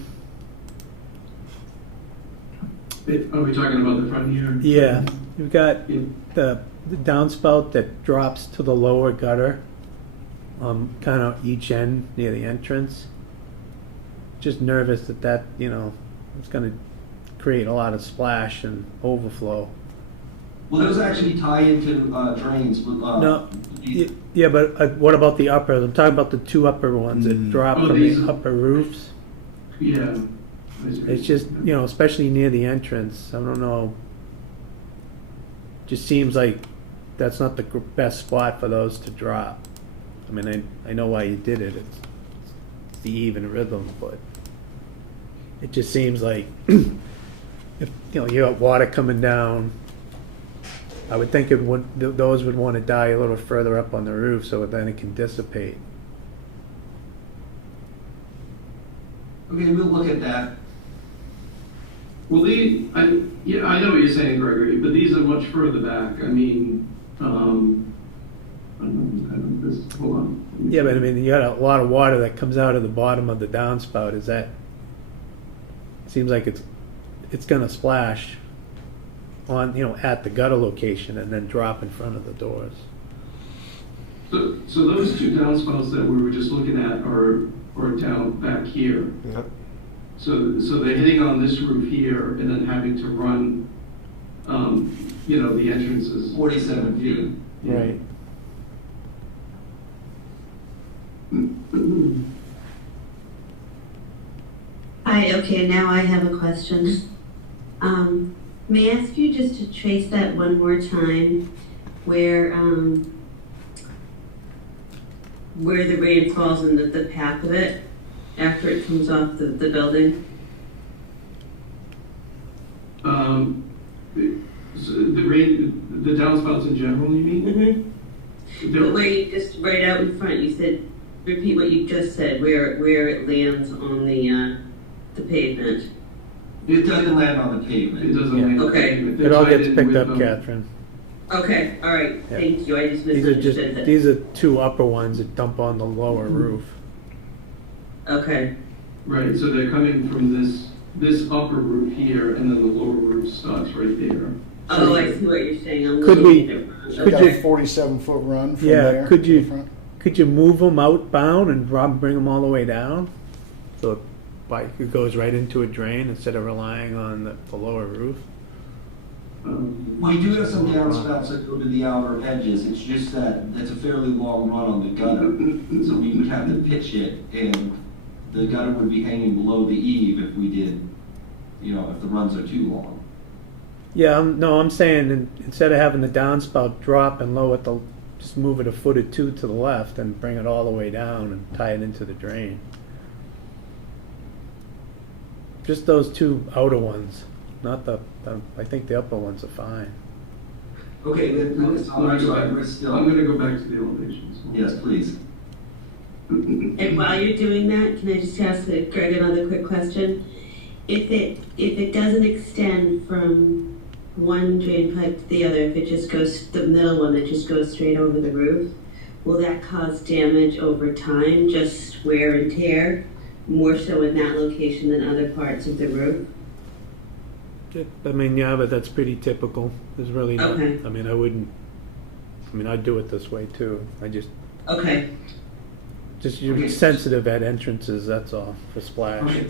Are we talking about the front here? yeah, you've got Yeah. the downspout that drops to the lower gutter, kind of each end near the entrance. Just nervous that, you know, it's gonna create a lot of splash and overflow. Well, those actually tie into drains with, No, yeah, but what about the uppers? I'm talking about the two upper ones that drop Oh, from these- the upper roofs. Yeah. I see. It's just, you know, especially near the entrance, I don't know. Just seems like that's not the best spot for those to drop. I mean, I know why you did it, it's the even rhythm, but it just seems like, if, you know, you got water coming down, I would think those would want to die a little further up on the roof so then it can dissipate. Okay, we'll look at that. Well, I know what you're saying, Gregory, but these are much further back. I mean, I don't know, hold on. Yeah, but I mean, you got a lot of water that comes out of the bottom of the downspout. Is that? Seems like it's gonna splash on, you know, at the gutter location and then drop in front of the doors. So those two downspouts that we were just looking at are down back here. Yep. So they're hitting on this roof here and then having to run, you know, the entrances. 47 feet. Right. Hi, okay, now I have a question. May I ask you just to trace that one more time, where the rain falls in the path of it after it comes off the building? So the downspouts in general, you mean? Mm-hmm. But where you just, right out in front, you said, repeat what you just said, where it lands on the pavement. It doesn't land on the pavement. It doesn't land. Okay. It all gets picked up, Catherine. Okay, all right, Yeah. thank you, I just These are just, misunderstood that. these are two upper ones that dump on the lower roof. Okay, Right, so they're coming from this upper roof here, and then the lower roof starts right there. oh, I see what you're saying, I'm Could looking we- at it wrong. We've Could got you- a 47-foot run from Yeah, there. could to the you- front. Could you move them outbound and bring them all the way down? So it goes right into a drain instead of relying on the lower roof? We do have some downspouts that go to the outer edges, it's just that it's a fairly long run on the gutter. So we would have to pitch it, and the gutter would be hanging below the eave if we did, you know, if the runs are too long. Yeah, no, I'm saying instead of having the downspout drop and low at the, just move it a foot or two to the left and bring it all the way down and tie it into the drain. Just those two outer ones, not I think the upper ones are fine. Okay, then, I'm gonna go back, we're still. I'm gonna go back to the elevations. Yes, please. And while you're doing that, can I just ask Greg another quick question? If it doesn't extend from one drain pipe to the other, if it just goes, the middle one that just goes straight over the roof, will that cause damage over time, just wear and tear, more so in that location than other parts of the roof? I mean, yeah, but that's pretty typical. There's really not, Okay. I mean, I'd do it this way too. Okay, You're Okay. sensitive at entrances, that's all, for splash. Okay.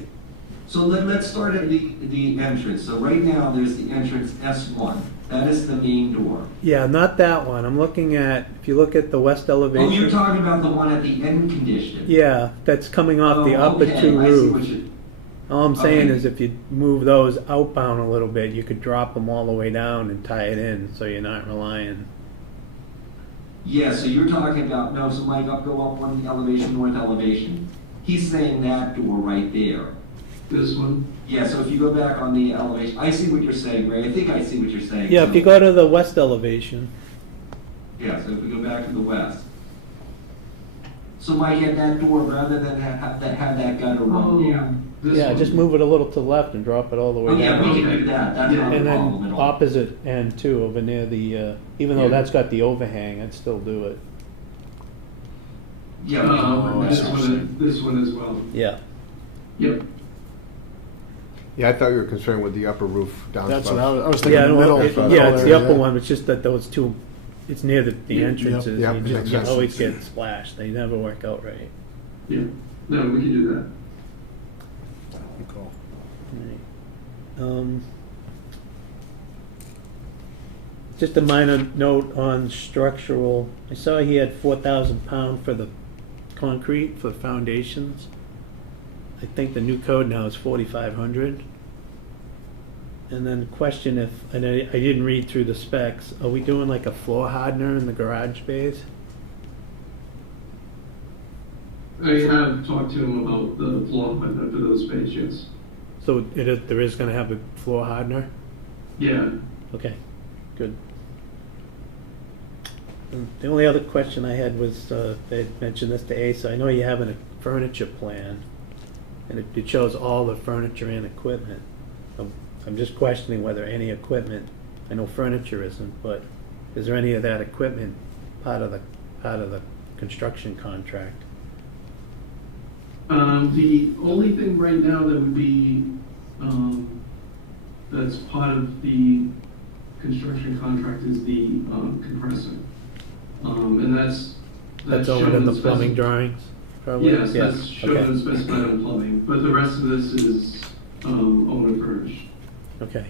So let's start at the entrance. So right now, there's the entrance S1. That is the main door. Yeah, not that one. I'm looking at, if you look at the west Oh, elevation. you're talking about the one at the end condition? Yeah, that's coming off the Oh, upper okay, two I see what roofs. you- All I'm saying Okay. is if you move those outbound a little bit, you could drop them all the way down and tie it in, so you're not relying. Yeah, so you're talking about, no, so Mike, go up one elevation, north elevation. He's saying that door right there. This one? Yeah, so if you go back on the elevation, I see what you're saying, Ray. I think I see what you're saying. Yeah, So- if you go to the west elevation, Yeah, so if we go back to the west. So Mike, had that door, rather than have that gutter run down. This yeah, one. just move it a little to the left and drop it all the way Oh, yeah, down. we can do that. That's not a And problem at then all. opposite end too, over near the, even though Yeah. that's got the overhang, I'd still do it. Yeah. I This see what you're one, this one as well. Yeah. Yep. Yeah, I thought you were concerned with the upper roof downspout. That's what I was Yeah, thinking, no, middle. yeah, it's the upper yeah. one, it's just that those two, it's near the Yeah. entrances. Yep, You makes just- you sense. always get splashed, they never work out right. Yeah. No, we can do that. Cool. Just a minor note on structural, I saw he had 4,000 pound for the concrete, for the foundations. I think the new code now is 4,500. And then question if, and I didn't read through the specs, are we doing like a floor hardener in the garage bays? I have talked to him about the floor hardener for those space, yes. So there is gonna have a floor hardener? Yeah. Okay, good. And the only other question I had was, they had mentioned this to Asa, I know you have a furniture plan, and it shows all the furniture and equipment. I'm just questioning whether any equipment, I know furniture isn't, but is there any of that equipment part of the construction contract? The only thing right now that would be, that's part of the construction contract is the compressor. And that's That's owned shown in the spec- plumbing drawings, probably? Yes, Yeah, that's shown okay. and specified on plumbing, but the rest of this is owned and furnished. Okay.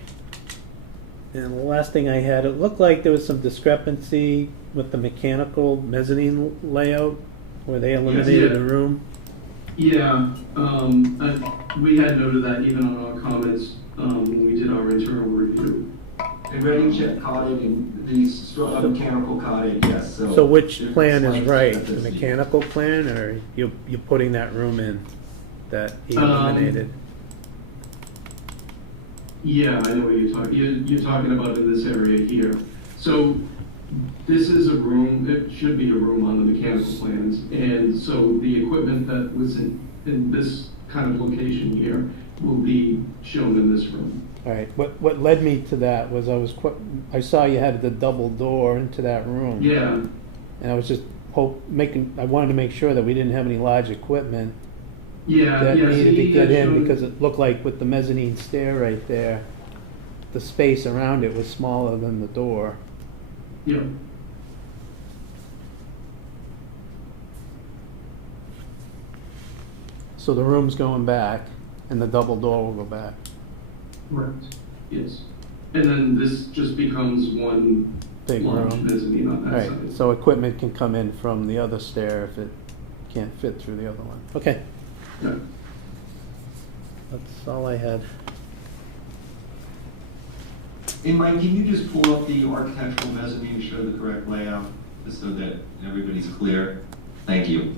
And the last thing I had, it looked like there was some discrepancy with the mechanical mezzanine layout, where they eliminated yeah. a room. Yeah, we had noted that even on our comments when we did our internal review. And Ready Check caught it, and the mechanical caught it, yes, so. So which there's plan is slight right, the discrepancy. mechanical plan, or you're putting that room in that he Um, eliminated? Yeah, I know what you're talking, you're talking about in this area here. So this is a room, it should be a room on the mechanical plans. And so the equipment that was in this kind of location here will be shown in this room. All right, what led me to that was I saw you had the double door into that room. Yeah, And I was just I wanted to make sure that we didn't have any large equipment yeah, that yes. needed to he get had in, shown- because it looked like with the mezzanine stair right there, the space around it was smaller than the door. Yeah, So the room's going back, and the double door will go back. correct, yes. And then this just becomes one Big large room. mezzanine on All that right, side. so equipment can come in from the other stair if it can't fit through the other one. Okay, Yeah. that's all I had. Hey, Mike, can you just pull up the architectural mezzanine, show the correct layout, just so that everybody's clear? Thank you.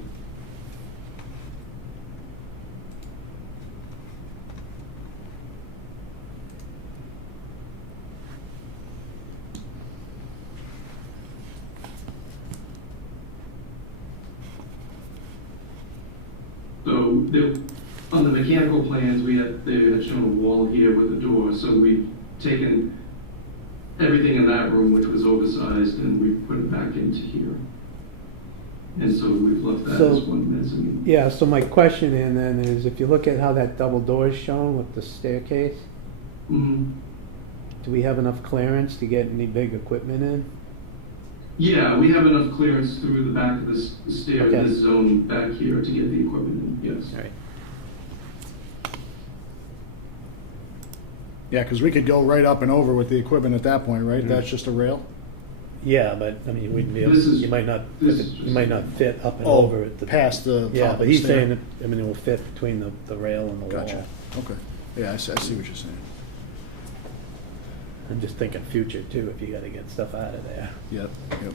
So on the mechanical plans, they had shown a wall here with a door, so we've taken everything in that room, which was oversized, and we put it back into here. And so we've left that So- as one mezzanine. Yeah, so my question in then is, if you look at how that double door is shown with the staircase, Mhm. do we have enough clearance to get any big equipment in? Yeah, we have enough clearance through the back of this stair, Okay. this zone back here to get the equipment in, yes. All right. Yeah, because we could go right up and over with the equipment at that point, right? That's just a rail? Yeah, but, I mean, you wouldn't be able, This is- you might not, this is you just- might not fit up and Oh, over at the. past the top Yeah, of but the he's stair. saying that, I mean, it will fit between the rail and the wall. Gotcha. Okay. Yeah, I see what you're saying. I'm just thinking future too, if you gotta get stuff out of there. Yep, yep.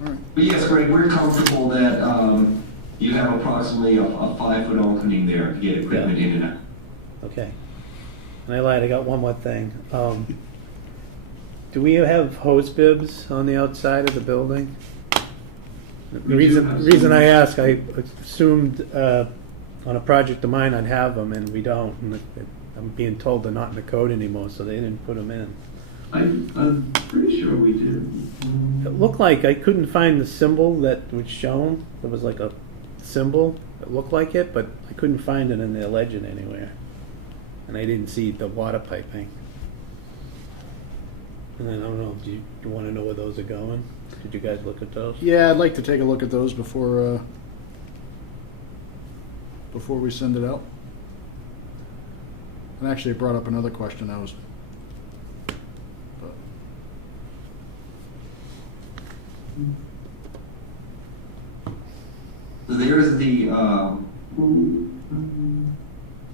All right. But yes, Greg, we're comfortable that you have approximately a 5-foot opening there to get equipment in and out. Okay. And I lied, I got one more thing. Do we have hose bibs on the outside of the building? The We do have reason some. I ask, I assumed on a project of mine I'd have them, and we don't. And I'm being told they're not in the code anymore, so they didn't put them in. I'm pretty sure we did. It looked like I couldn't find the symbol that was shown. There was like a symbol that looked like it, but I couldn't find it in the legend anywhere. And I didn't see the water piping. And then I don't know, do you want to know where those are going? Did you guys look at those? Yeah, I'd like to take a look at those before we send it out. And actually, it brought up another question I was. But, So there's the,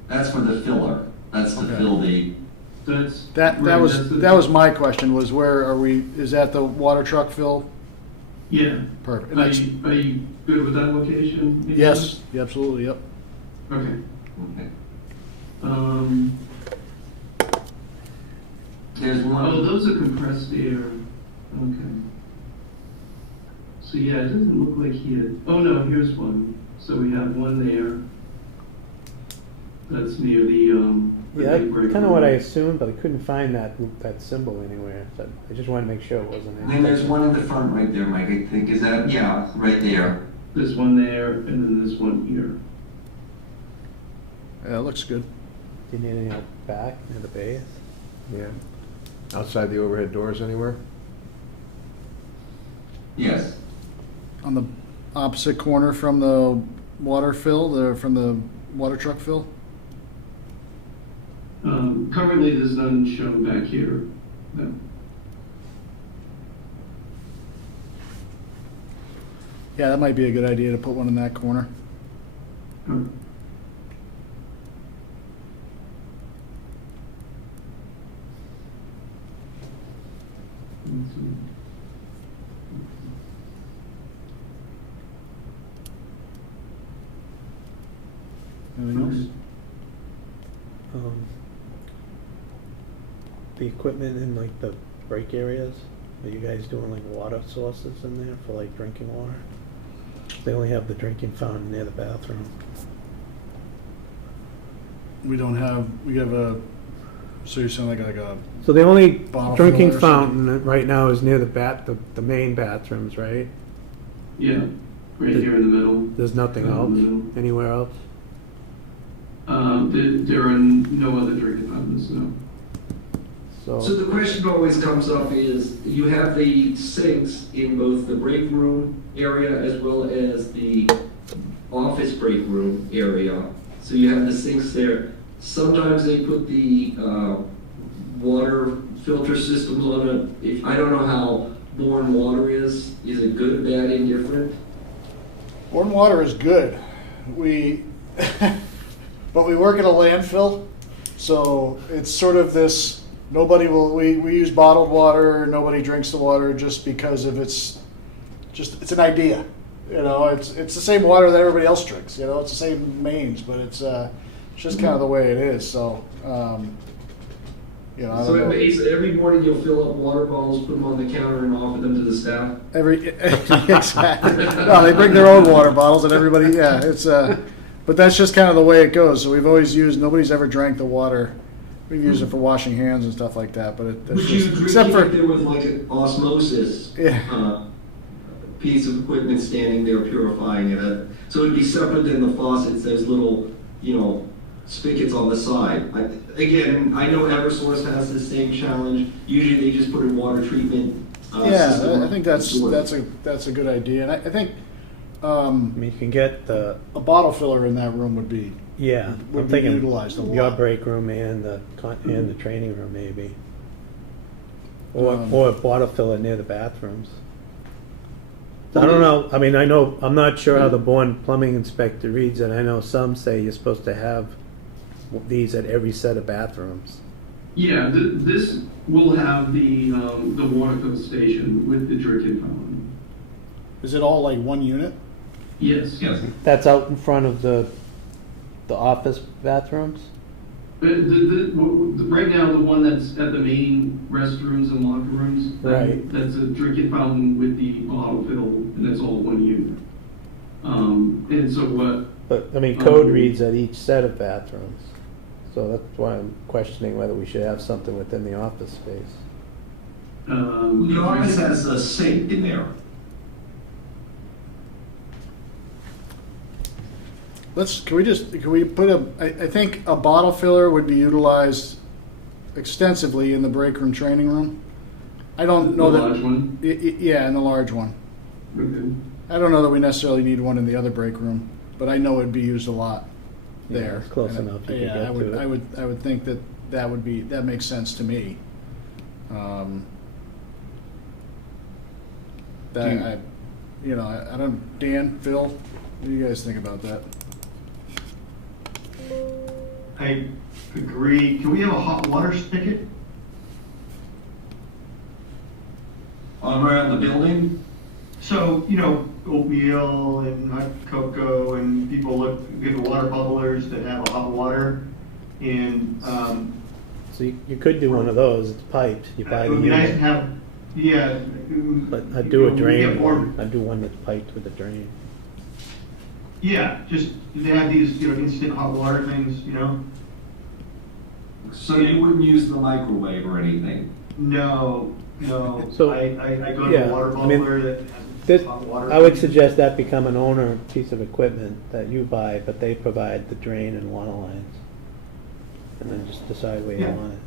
that's for the filler. That's to Okay. fill the, That's. that right, was that's the- that was my question. Was where are we? Is that the water truck fill? Yeah. Perfect. Are you good with that location? Nathan? Yes. Yeah, absolutely. Yep. Okay. okay. Um, There's one. oh, those are compressed air. Okay. So yeah, it doesn't look like he had, oh no, here's one. So we have one there. That's near the Yeah, big break kind of what I room. assumed, but I couldn't find that symbol anywhere. So I just wanted to make sure it wasn't And then there's in. one in the front right there, Mike, I think. Is that, yeah, right there. There's one there, and then there's one here. Yeah, it looks good. Do you need any out back near the base? Yeah. Outside the overhead doors anywhere? Yes. On the opposite corner from the water fill, from the water truck fill. Currently, there's none shown back here. No. Yeah, that might be a good idea to put one in that corner. Anything else? The equipment in like the break areas, are you guys doing like water sources in there for like drinking water? They only have the drinking fountain near the bathroom. We don't have. We have a. So you're saying like a. So the only Bottle drinking filler or fountain right now is near the main bathrooms, right? Yeah, right here in the middle. There's nothing In the else, middle. anywhere else? There are no other drinking fountains, no. So So, the question always comes up is, you have the sinks in both the break room area as well as the office break room area. So you have the sinks there. Sometimes they put the water filter systems on I don't know how Bourne water is. Is it good, bad, indifferent? Bourne water is good. We, but we work at a landfill, so it's sort of this, we use bottled water, nobody drinks the water just because of it's an idea. You know, it's the same water that everybody else drinks, you know, it's the same mains, but it's just kind of the way it is, so, you know, I don't know. Every morning you'll fill up water bottles, put them on the counter and offer them to the staff? Exactly. No, they bring their own water bottles and everybody, yeah, it's, but that's just kind of the way it goes, so we've always nobody's ever drank the water. We've used it for washing hands and stuff like that, but that's Would you just, agree except for, if there was like an osmosis piece of equipment standing there purifying it? So it'd be separate than the faucets, there's little, spigots on the side. Again, I know Eversource has the same challenge. Usually they just put in water treatment system. I think that's a good idea, and I think I mean, you can get the, a bottle filler in that room would be yeah, would I'm be thinking utilized a lot. your break room and the training room maybe. Or a bottle filler near the bathrooms. I don't know, I mean, I'm not sure how the Bourne plumbing inspector reads it. I know some say you're supposed to have these at every set of bathrooms. Yeah, this will have the water fill station with the drinking fountain. Is it all like one unit? Yes. Yes. That's out in front of the office bathrooms? Right now, the one that's at the main restrooms and locker rooms, Right. that's a drinking fountain with the bottle fill, and that's all one unit. And so what? But, I mean, code reads at each set of bathrooms. So that's why I'm questioning whether we should have something within the office space. The office has a sink in there. Can we put I think a bottle filler would be utilized extensively in the break room training room. I don't know The that. large one? Yeah, in the large one. Okay. I don't know that we necessarily need one in the other break room, but I know it'd be used a lot Yeah, there. it's close And enough you could yeah, get I would, to it. I would think that makes sense to me. I don't. Dan, Phil, what do you guys think about that? I agree. Can we have a hot water spigot? Around the building? So, oatmeal and hot cocoa, and people get the water bubblers that have a hot water. And, So you could do one of those, it's piped, you buy it the would be nice to unit. have, yeah. But I'd do a we drain get more- one, I'd do one that's piped with a drain. Yeah, just, they have these, instant hot water things, So you wouldn't use the microwave or anything? No, So, I go to yeah, a water I mean, bubbler that This, has hot water. I would suggest that become an owner piece of equipment that you buy, but they provide the drain and water lines. And then just decide where you Yeah. want it.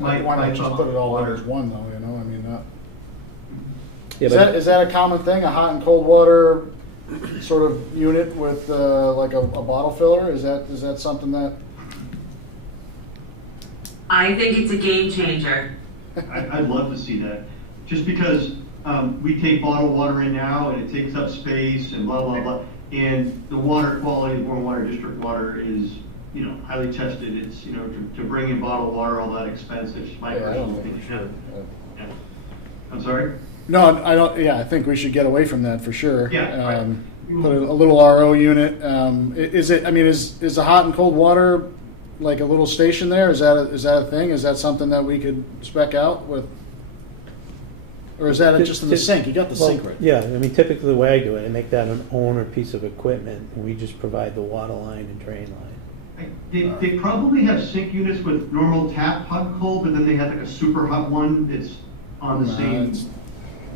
My- Why my not just thought- put it all in as one though, I mean, Yeah, is that a common thing, a hot and cold water sort of unit with like a bottle filler? Is that something that? I think it's a game changer. I'd love to see that, just because we take bottled water in now and it takes up space and blah, blah, blah. And the water quality, of Bourne Water District water is, highly tested. It's, to bring in bottled water, all that expensive, just my Yeah, I personal don't know opinion. for sure. Yeah. I'm sorry? No, I don't. Yeah, I think we should get away from that for sure. Yeah, right. Put a little RO unit. Is it? I mean, is the hot and cold water like a little station there? Is that a thing? Is that something that we could spec out with? Or is that just in the sink? You got the sink right. Yeah, I mean, typically the way I do it, I make that an owner piece of equipment, and we just provide the water line and drain line. They probably have sink units with normal tap hot and cold, but then they have like a super hot one that's on the same.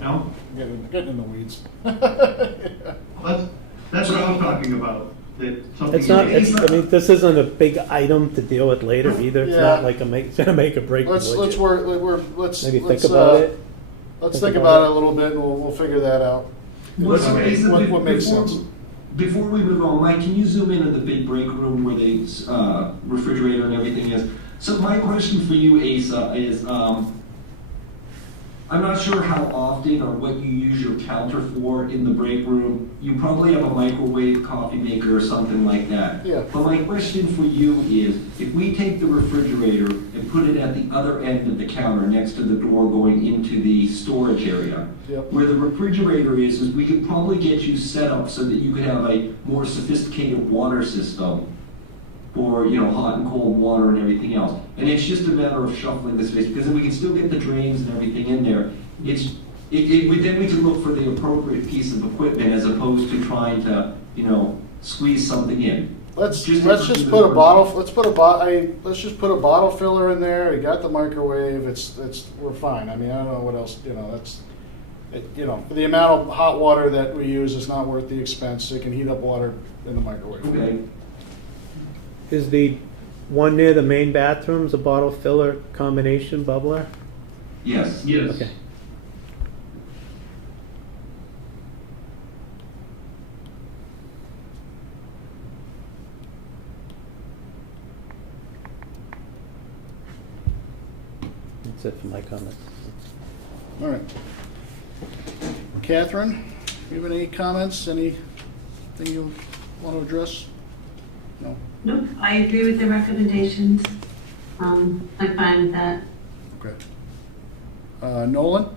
No? Getting in the weeds. That's what I was talking about. That something. It's not, I mean, this isn't a big item to deal with later either. It's not Yeah. like it's gonna make a break. Let's budget. let's Maybe think let's, about it. Let's think about it a little bit, and we'll figure that out. What makes sense? before we move on, Mike, can you zoom in on the big break room where the refrigerator and everything is? So my question for you, Asa, is I'm not sure how often or what you use your counter for in the break room. You probably have a microwave, coffee maker, or something like that. Yeah. But my question for you is, if we take the refrigerator and put it at the other end of the counter next to the door going into the storage area, Yep. where the refrigerator is we could probably get you set up so that you could have a more sophisticated water system for, you know, hot and cold water and everything else. And it's just a matter of shuffling the space, because then we can still get the drains and everything in there. Then we can look for the appropriate piece of equipment as opposed to trying to, you know, squeeze something in. Let's just put a bottle filler in there. You got the microwave. We're fine. I mean, I don't know what else. You know, for the amount of hot water that we use, it's not worth the expense. It can heat up water in the microwave. Okay. Is the one near the main bathrooms a bottle filler combination bubbler? Yes. Yes. Okay. That's it for my comments. All right. Catherine, you have any comments? Anything you want to address? No. Nope, I agree with the recommendations. I'm fine with that. Okay. Nolan?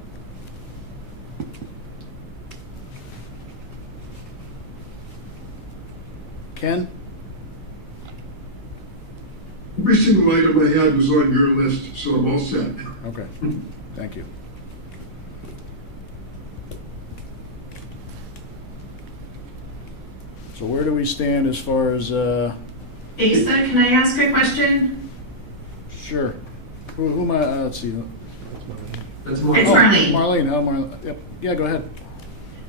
Ken? Every single item I had was on your list, so I'm all set. Okay, thank you. So where do we stand as far as, Asa, can I ask a question? sure. Who am I, let's see. That's more. It's Marlene. Marlene, Marlene, yep, yeah, go ahead.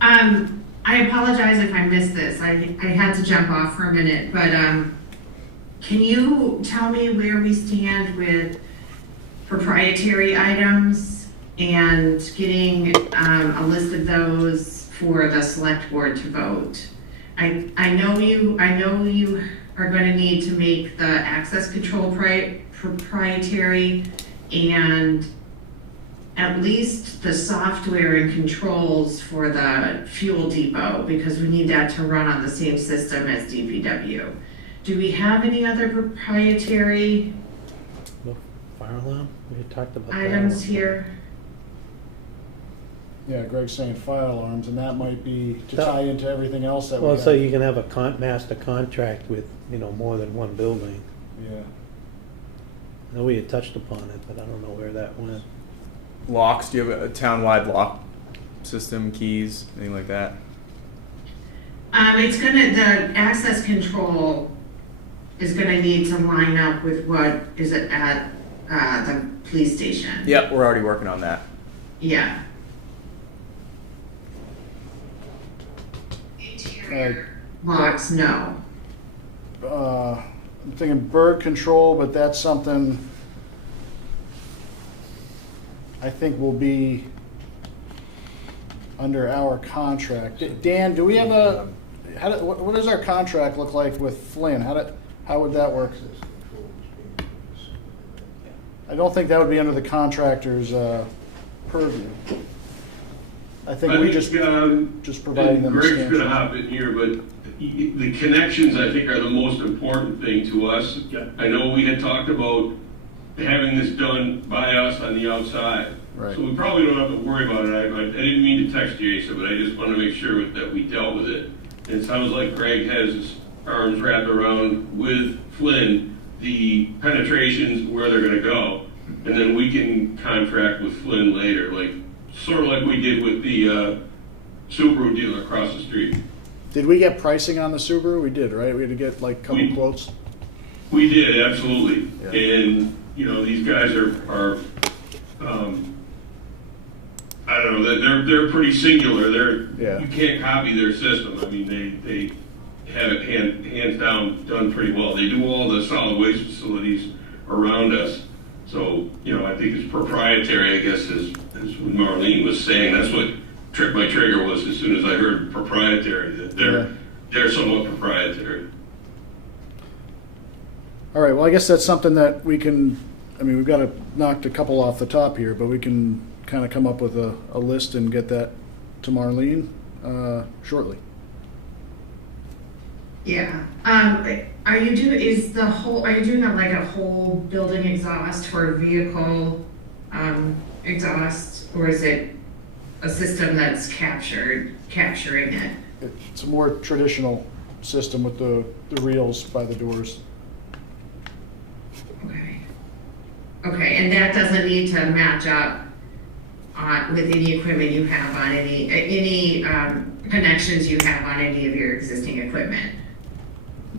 I apologize if I missed this. I had to jump off for a minute, but can you tell me where we stand with proprietary items and getting a list of those for the select board to vote? I know you are going to need to make the access control proprietary, and at least the software and controls for the fuel depot, because we need that to run on the same system as DPW. Do we have any other proprietary Fire alarm? We had talked about that. items here? Yeah, Greg's saying fire alarms, and that might be to tie into everything else that we Well, got. so you can have a master contract with, more than one building. Yeah. I know we had touched upon it, but I don't know where that went. Locks, do you have a town-wide lock system, keys, anything like that? The access control is gonna need to line up with what is it at the police station. Yep, we're already working on that. Yeah. Locks, no. I'm thinking bird control, but that's something I think will be under our contract. Dan, do we have what does our contract look like with Flynn? How would that work? I don't think that would be under the contractor's purview. I think we just providing them. Greg's going to hop in here, but the connections, I think, are the most important thing to us. Yeah. I know we had talked about having this done by us on the outside. Right. So we probably don't have to worry about it. I didn't mean to text Jason, but I just want to make sure that we dealt with it. And it sounds like Greg has his arms wrapped around with Flynn the penetrations, where they're going to go. And then we can contract with Flynn later, sort of like we did with the Subaru dealer across the street. Did we get pricing on the Subaru? We did, right? We had to get a couple quotes. We did, absolutely. Yeah. And, these guys are I don't know, they're pretty singular. You can't copy their system. I mean, they have it hands down done pretty well. They do all the solid waste facilities around us. So, I think it's proprietary, I guess, as what Marlene was saying. That's what tripped my trigger was as soon as I heard proprietary, that they're somewhat proprietary. All right, well, I guess that's something that we can, I mean, we've got to knock a couple off the top here, but we can kind of come up with a list and get that to Marlene shortly. Yeah. Are you doing like a whole building exhaust or vehicle exhaust, or is it a system that's capturing it? It's a more traditional system with the reels by the doors. Okay. Okay, and that doesn't need to match up with any equipment you have on any connections you have on any of your existing equipment?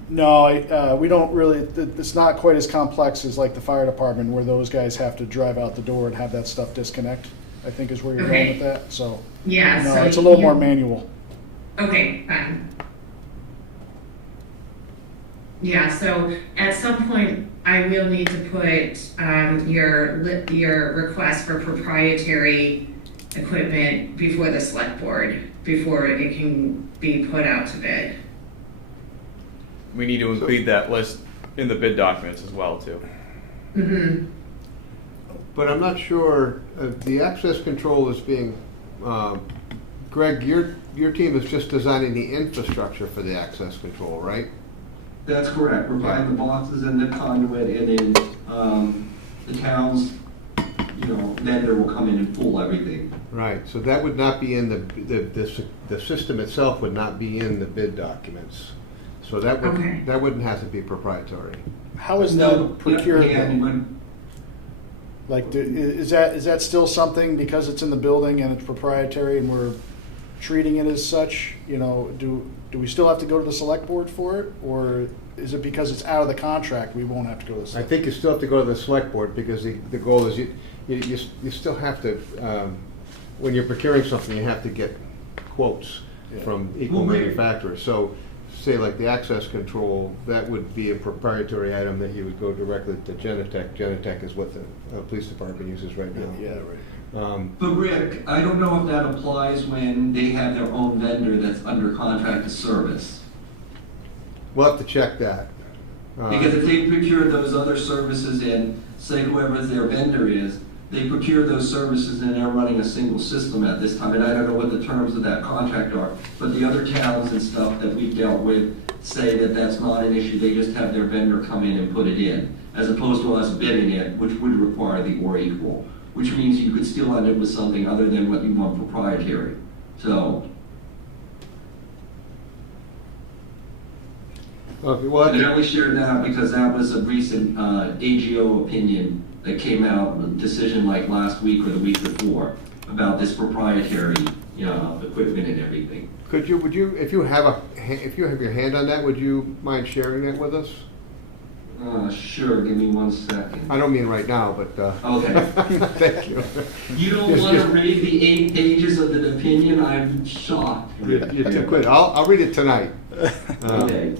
No, we don't really, it's not quite as complex as like the fire department where those guys have to drive out the door and have that stuff disconnect, I think is where you're going with that, so. Yeah. No, So it's a little more manual. Okay, fine. Yeah, so at some point, I will need to put your request for proprietary equipment before the select board, before it can be put out to bid. We need to include that list in the bid documents as well, too. Mm-hmm. But I'm not sure, the access control is being, Greg, your team is just designing the infrastructure for the access control, right? That's correct. We're buying the boxes and the conduit, and then the town's, vendor will come in and pull everything. Right, so that would not be in the system itself would not be in the bid documents. So that would, Okay. that wouldn't have to be proprietary. How is No, that procured yeah, then? Like, is that still something, because it's in the building and it's proprietary and we're treating it as such, do we still have to go to the select board for it? Or is it because it's out of the contract, we won't have to go to the I select? think you still have to go to the select board because the goal is you still have to, when you're procuring something, you have to get quotes from equal manufacturers. So say like the access control, that would be a proprietary item that you would go directly to Genetec. Genetec is what the police department uses right now. Yeah, right. But Rick, I don't know if that applies when they have their own vendor that's under contract to service. We'll have to check that. Because if they procure those other services and say whoever their vendor is, they procure those services and they're running a single system at this time. And I don't know what the terms of that contract are, but the other towns and stuff that we've dealt with say that that's not an issue. They just have their vendor come in and put it in, as opposed to us bidding it, which would require the or equal, which means you could still end up with something other than what you want proprietary. So. Okay, well, And I only shared that because that was a recent AGO opinion that came out, a decision like last week or the week before, about this proprietary, equipment and everything. would you, if you have your hand on that, would you mind sharing that with us? Sure, give me 1 second. I don't mean right now, but, Okay. thank you. You don't want to read the 8 pages of the opinion? I'm shocked. You could. I'll read it tonight. Okay.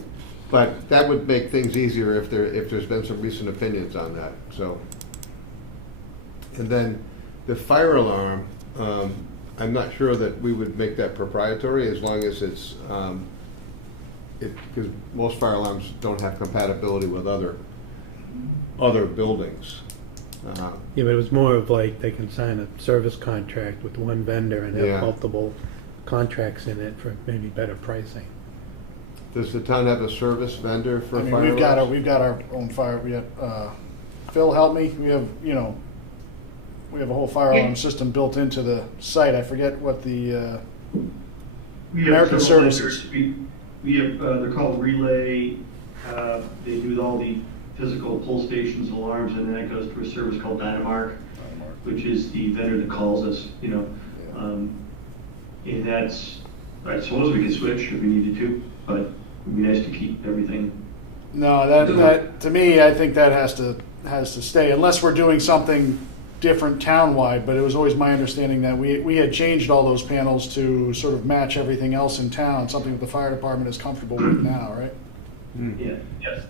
But that would make things easier if there's been some recent opinions on that, so. And then the fire alarm, I'm not sure that we would make that proprietary as long as it's, because most fire alarms don't have compatibility with other buildings. Yeah, but it was more of like they can sign a service contract with one vendor and have Yeah. multiple contracts in it for maybe better pricing. Does the town have a service vendor for I mean, fire alarms? we've got our own fire, we have, Phil, help me, we have, we have a whole fire alarm system built into the site. I forget what the, We have American several Services. vendors. We have, they're called Relay. They do all the physical pull stations, alarms, and then it goes to a service called Dynamark, which is the vendor that calls us, and that's, I suppose we could switch if we needed to, but it'd be nice to keep everything. no, that, to me, I think that has to stay, unless we're doing something different town-wide, but it was always my understanding that we had changed all those panels to sort of match everything else in town, something that the fire department is comfortable with now, right? Yeah, yes.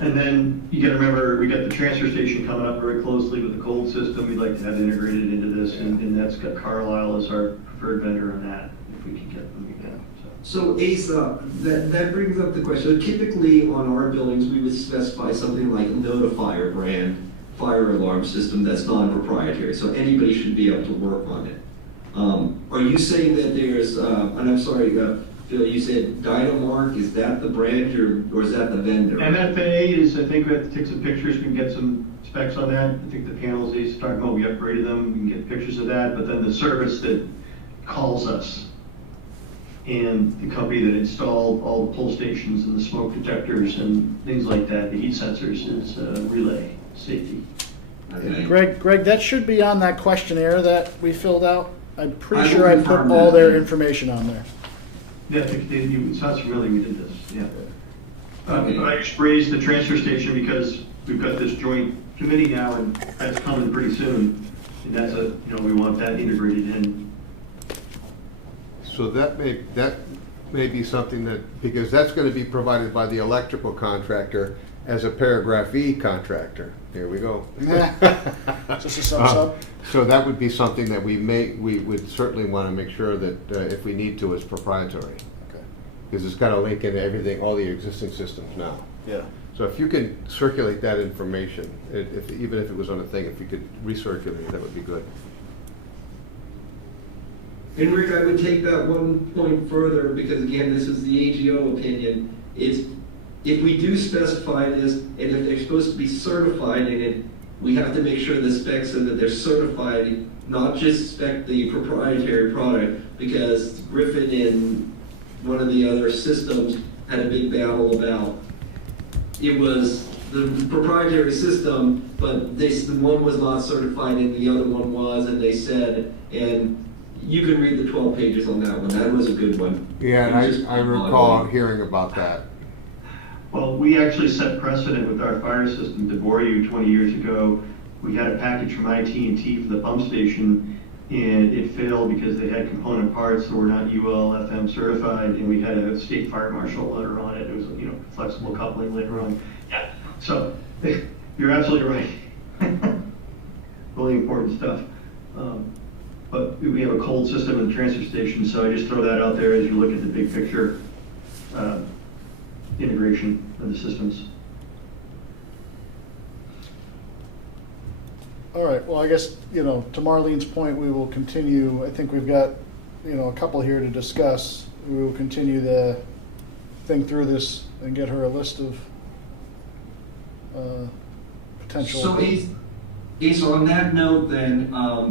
And then you gotta remember, we got the transfer station coming up very closely with the cold system. We'd like to have integrated into this, and that's got Carlisle as our preferred vendor on that, if we can get them, So Asa, that brings up the question. Typically on our buildings, we would specify something like a Notifier brand fire alarm system that's non-proprietary, so anybody should be able to work on it. Are you saying that there's, and I'm sorry, Phil, you said Dynamark, is that the brand or is that the vendor? MFA is, I think we have to take some pictures, we can get some specs on that. I think the panels they start about, we upgraded them, we can get pictures of that, but then the service that calls us and the company that installed all the pull stations and the smoke detectors and things like that, the heat sensors, is Relay Safety. Okay. Greg, that should be on that questionnaire that we filled out. I'm pretty sure I put all their information on there. Yeah, I think it sounds familiar, we did this, yeah. Okay. But I just raised the transfer station because we've got this joint committee now and that's coming pretty soon. And that's we want that integrated in. So that may be something that, because that's going to be provided by the electrical contractor as a paragraph E contractor. Here we go. Just a thumbs up. So that would be something that we would certainly want to make sure that if we need to, it's proprietary. Okay. Because it's got to link into everything, all the existing systems now. Yeah. So if you can circulate that information, even if it was on a thing, if you could recirculate it, that would be good. And Rick, I would take that one point further because again, this is the AGO opinion. It's if we do specify this and if they're supposed to be certified in it, we have to make sure the specs so that they're certified, not just spec the proprietary product, because Griffin and one of the other systems had a big battle about it was the proprietary system, but the one was not certified and the other one was, and they said, and you can read the 12 pages on that one. That was a good one. Yeah, and I recall hearing about that. Well, we actually set precedent with our fire system. To bore you, 20 years ago, we had a package from IT&T for the pump station, and it failed because they had component parts that were not UL/FM certified, and we had a state fire marshal letter on it. It was, flexible coupling later on. Yeah. So you're absolutely right. Really important stuff. But we have a cold system in the transfer station, so I just throw that out there as you look at the big picture integration of the systems. All right, well, I guess, to Marlene's point, we will continue. I think we've got, a couple here to discuss. We will continue to think through this and get her a list of potential. So, Asa, on that note then, are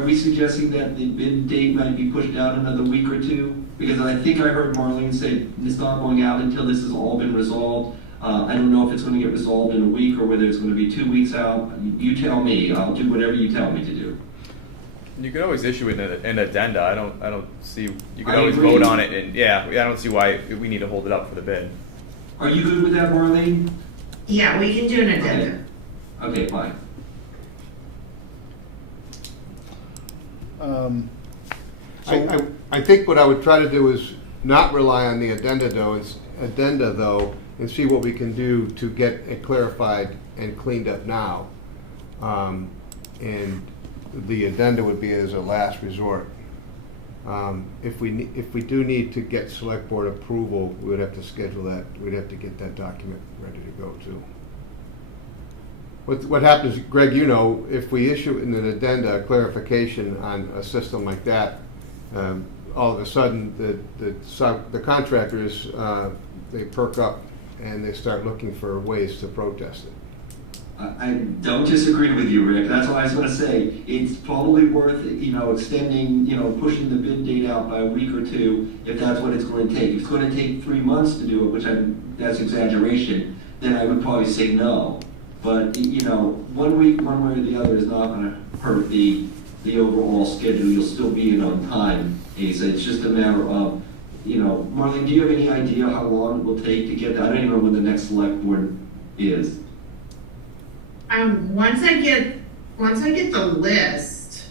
we suggesting that the bid date might be pushed out another week or two? Because I think I heard Marlene say it's not going out until this has all been resolved. I don't know if it's going to get resolved in a week or whether it's going to be 2 weeks out. You tell me. I'll do whatever you tell me to do. You could always issue an addenda. I don't see. You could I always agree. vote on it, and I don't see why we need to hold it up for the bid. Are you good with that, Marlene? Yeah, we can do an addendum. Okay, fine. I think what I would try to do is not rely on the addenda though, and see what we can do to get it clarified and cleaned up now. And the addenda would be as a last resort. If we do need to get select board approval, we would have to schedule that. We'd have to get that document ready to go too. What happens, Greg, if we issue in an addenda a clarification on a system like that, all of a sudden the contractors, they perk up and they start looking for ways to protest it. I don't disagree with you, Rick. That's what I was going to say. It's probably worth, extending, pushing the bid date out by a week or two if that's what it's going to take. If it's going to take 3 months to do it, which that's exaggeration, then I would probably say no. But, 1 week, one way or the other is not going to hurt the overall schedule. You'll still be in on time, Asa. It's just a matter of, Marlene, do you have any idea how long it will take to get that? I don't even know when the next select board is. Once I get the list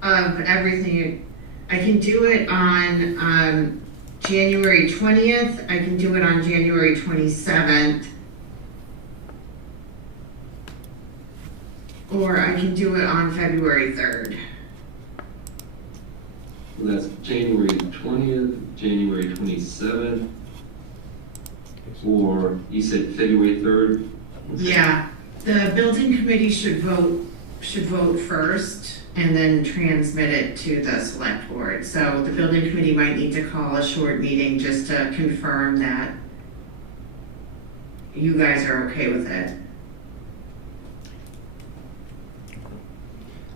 of everything, I can do it on January 20th. I can do it on January 27th. Or I can do it on February 3rd. So that's January 20th, January 27th, or you said February 3rd? Yeah, the building committee should vote first and then transmit it to the select board. So the building committee might need to call a short meeting just to confirm that you guys are okay with it.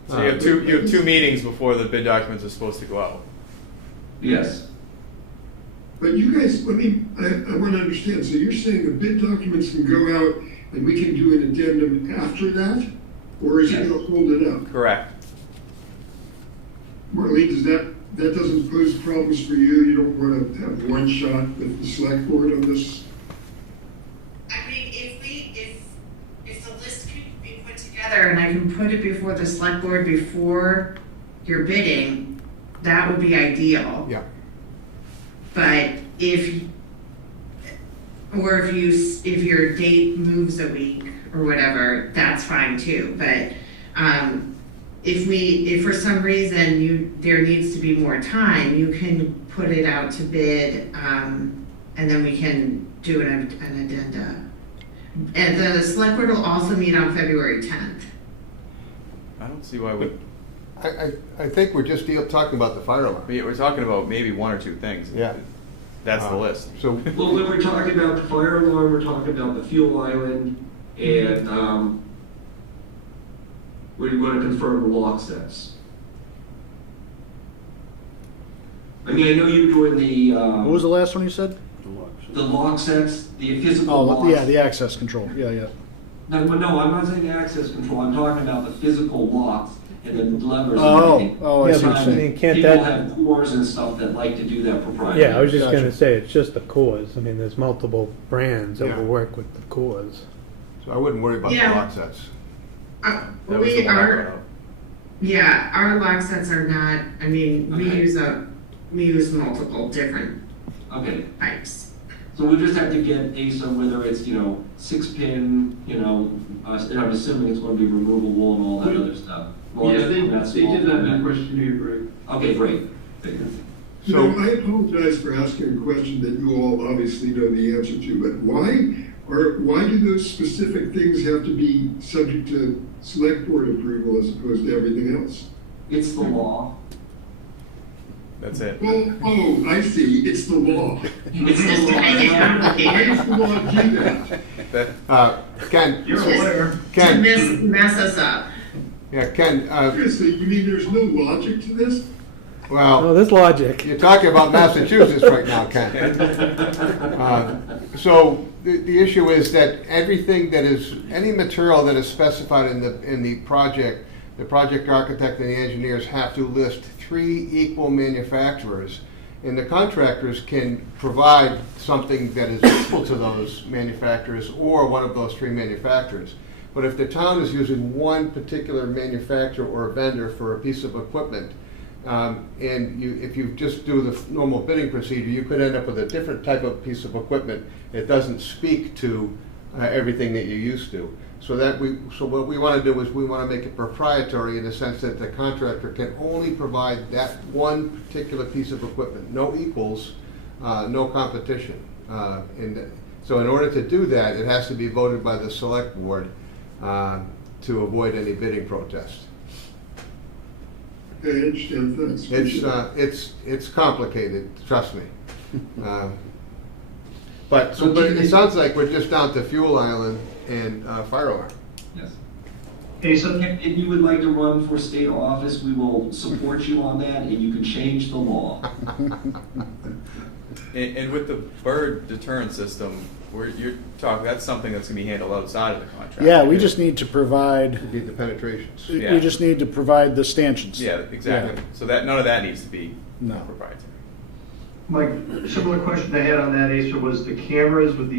So you have two meetings before the bid documents are supposed to go out. Yes. But you guys, I want to understand, so you're saying the bid documents can go out and we can do an addendum after that? Or is it going to hold it up? Correct. Marlene, that doesn't pose problems for you? You don't want to have one shot with the select board on this? I mean, if the list can be put together and I can put it before the select board before your bidding, that would be ideal. Yeah. But if your date moves a week or whatever, that's fine too. But if for some reason there needs to be more time, you can put it out to bid, and then we can do an addenda. And the select board will also meet on February 10th. I don't see why we. I think we're just talking about the fire alarm. We're talking about maybe one or two things. Yeah. That's the list. So, Well, when we're talking about the fire alarm, we're talking about the fuel island, and we're going to confirm the lock sets. I mean, I know you're doing the What was the last one you said? lock sets, the physical Oh, locks. yeah, the access control. Yeah. No, I'm not saying access control. I'm talking about the physical locks and the levers. Oh, and everything. I Yeah, see but what I you're mean, saying. can't People that, have cores and stuff that like to do that proprietary. yeah, I was just Gotcha. gonna say, it's just the cores. I mean, there's multiple brands that Yeah. will work with the cores. so I wouldn't worry about the Yeah. lock sets. That was the one I brought up. Yeah, our lock sets are not, I mean, Okay. we use multiple different Okay. types. So we just have to get ASA, whether it's, 6-pin, and I'm assuming it's going to be removable and all that other stuff. Yeah, they did that in the questionnaire, Greg. Okay, great. So I apologize for asking a question that you all obviously know the answer to, but why do those specific things have to be subject to select board approval as opposed to everything else? It's the law. That's it. Well, I see, it's the law. It's just to make it Why complicated, does the law do that? Ken, You're a lawyer. to Ken, mess us up. yeah, Ken, Seriously, you mean there's no logic to this? Oh, well, there's logic. you're talking about Massachusetts right now, Ken. So the issue is that everything that is, any material that is specified in the project architect and the engineers have to list 3 equal manufacturers. And the contractors can provide something that is equal to those manufacturers or one of those 3 manufacturers. But if the town is using one particular manufacturer or vendor for a piece of equipment, if you just do the normal bidding procedure, you could end up with a different type of piece of equipment. It doesn't speak to everything that you're used to. So what we want to do is we want to make it proprietary in the sense that the contractor can only provide that one particular piece of equipment, no equals, no competition. So in order to do that, it has to be voted by the select board to avoid any bidding protest. Okay, I understand, thanks. It's complicated, trust me. But it sounds like we're just down to fuel island and fire alarm. Yes. ASA? If you would like to run for state office, we will support you on that, and you can change the law. And with the bird deterrent system, you're talking, that's something that's gonna be handled outside of the contract. Yeah, we just need to provide, Need the penetrations. Yeah. we just need to provide the stanchions. Yeah, exactly. So that, none of that needs to be No. proprietary. Mike, similar question I had on that, Asa, was the cameras with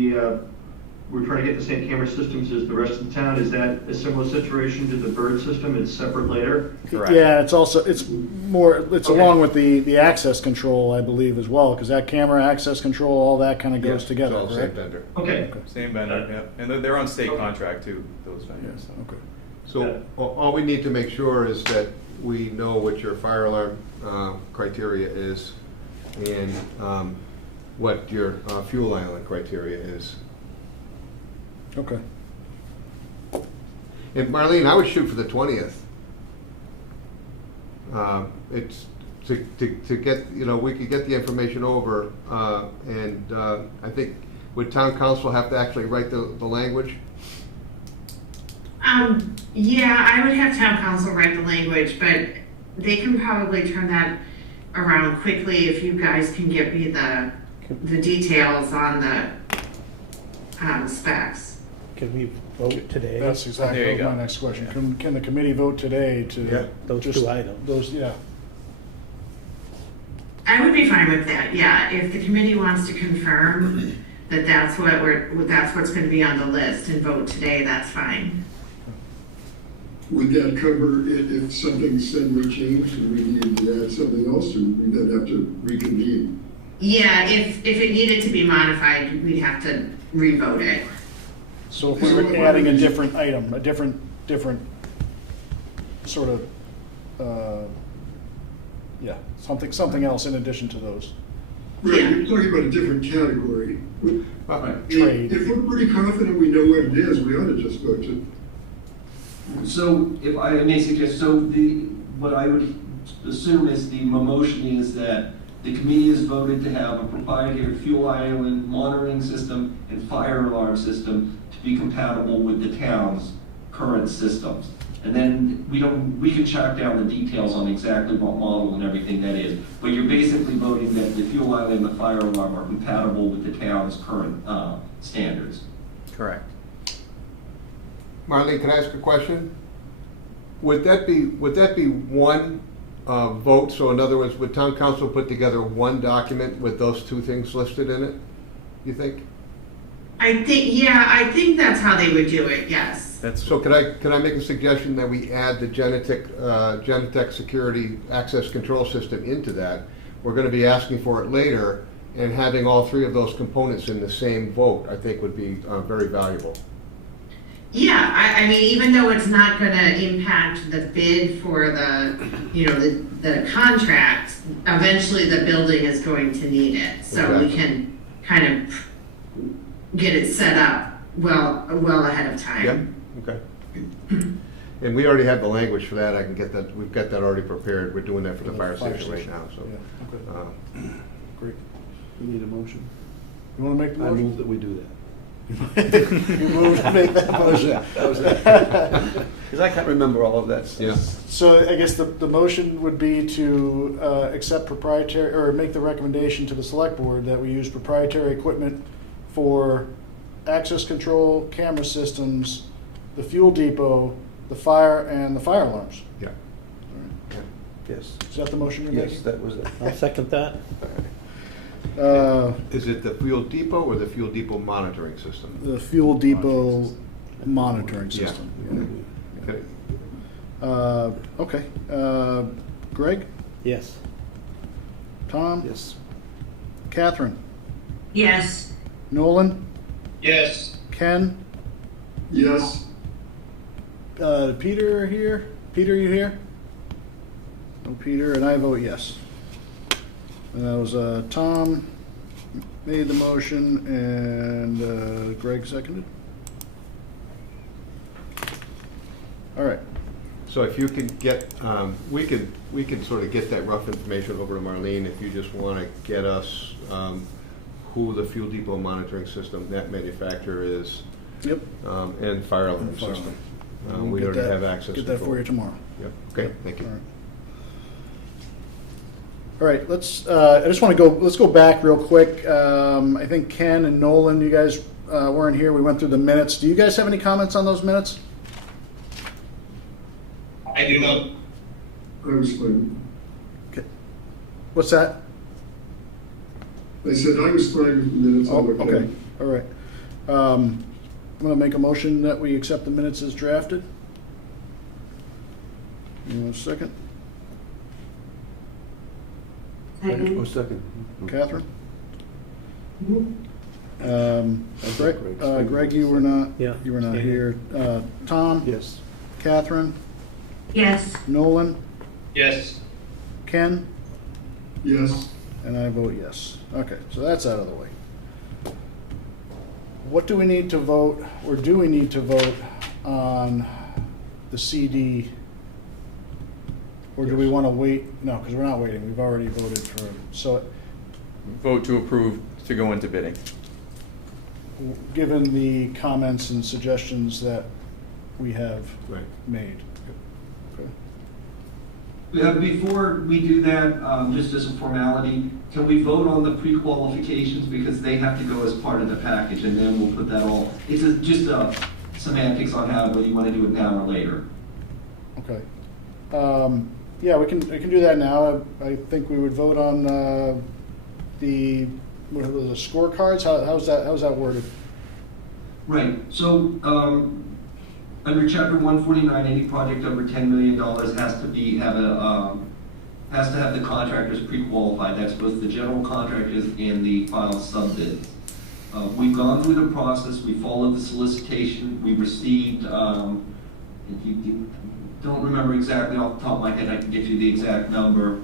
we're trying to get the same camera systems as the rest of the town. Is that a similar situation to the bird system? It's separate later? Correct. Yeah, it's along with the access control, I believe, as well, because that camera access control, all that kind of goes Yes, together, it's all the same correct? vendor. Okay. Same vendor, yeah. And they're on state contract too, those vendors. Yes, so. okay. So all we need to make sure is that we know what your fire alarm criteria is and what your fuel island criteria is. Okay. And Marlene, I would shoot for the 20th. It's to get, we could get the information over, and I think, would town council have to actually write the language? Yeah, I would have town council write the language, but they can probably turn that around quickly if you guys can give me the details on the specs. Can we vote today? That's exactly There you my go. next question. Can the committee vote today to? Yeah. Those just two items. Those, yeah. I would be fine with that, yeah, if the committee wants to confirm that that's what's gonna be on the list and vote today, that's fine. Would that cover it if something suddenly changed and we needed to add something else, or we'd then have to reconvene? Yeah, if it needed to be modified, we'd have to revote it. So if we were adding a different item, a different sort of, yeah, something else in addition to those. Right, Yeah. you're talking about a different category. Trade. If we're pretty confident we know what it is, we ought to just vote to. So if I may suggest, what I would assume is the motion is that the committee has voted to have a proprietary fuel island monitoring system and fire alarm system to be compatible with the town's current systems. And then we can track down the details on exactly what model and everything that is. But you're basically voting that the fuel island and the fire alarm are compatible with the town's current standards. Correct. Marlene, can I ask a question? Would that be one vote? So in other words, would town council put together one document with those two things listed in it, you think? I think that's how they would do it, yes. So can I make a suggestion that we add the Genetec security access control system into that? We're going to be asking for it later, and having all three of those components in the same vote, I think, would be very valuable. Yeah, I mean, even though it's not gonna impact the bid for the contract, eventually the building is going to need it. So we can kind of get it set up well ahead of time. Yep, okay. And we already have the language for that. I can get that, we've got that already prepared. We're doing that for the fire station right now, so. Yeah, okay. Great. We need a motion. You want to make the I motion? move that we do that. You move to make that motion. That was it. Because I can't remember all of that stuff. Yeah. So I guess the motion would be to accept proprietary, or make the recommendation to the select board that we use proprietary equipment for access control, camera systems, the fuel depot, the fire, and the fire alarms. Yeah. Yes. Is that the motion you're Yes, making? that was it. I'll second that. Is it the fuel depot or the fuel depot monitoring system? The fuel depot monitoring system. Yeah. Okay. Okay. Greg? Yes. Tom? Yes. Catherine? Yes. Nolan? Yes. Ken? Yes, Peter here? Peter, you here? No, Peter, and I vote yes. And that was Tom made the motion and Greg seconded. All right. So if you could get, we could sort of get that rough information over to Marlene if you just want to get us who the fuel depot monitoring system, that manufacturer is. Yep. And fire alarm And fire system. alarm. We We'll already get that- have access. Get that control. for you tomorrow. Yep, okay, thank you. All right. All right, let's, I just want to let's go back real quick. I think Ken and Nolan, you guys weren't here. We went through the minutes. Do you guys have any comments on those minutes? I do not. I was fine. Okay. What's that? I said I was fine with the minutes. Oh, I'm okay, all right. I'm going to make a motion that we accept the minutes as drafted. You want a second? Second. Oh, second. Catherine? Greg. Greg, you were not, Yeah. you were not Yeah. here. Tom? Yes. Catherine, Yes. Nolan, Yes. Ken, Yes. and I vote yes. Okay, so that's out of the way. What do we need to vote, or do we need to vote on the CD? Or do we want to wait? No, because we're not waiting. We've already voted for, so Vote to approve to go into bidding. given the comments and suggestions that we have Right. made. Okay. Before we do that, just as a formality, can we vote on the pre-qualifications, because they have to go as part of the package, and then we'll put that all, it's just semantics on how, whether you want to do it now or later. Okay. Yeah, we can do that now. I think we would vote on the, what was the scorecards? How's that worded? Right, so, under chapter 149, any project over $10 million has to have the contractors pre-qualified. That's both the general contractors and the filed sub-bids. We've gone through the process, we followed the solicitation, we received, if you don't remember exactly off the top of my head, I can get you the exact number.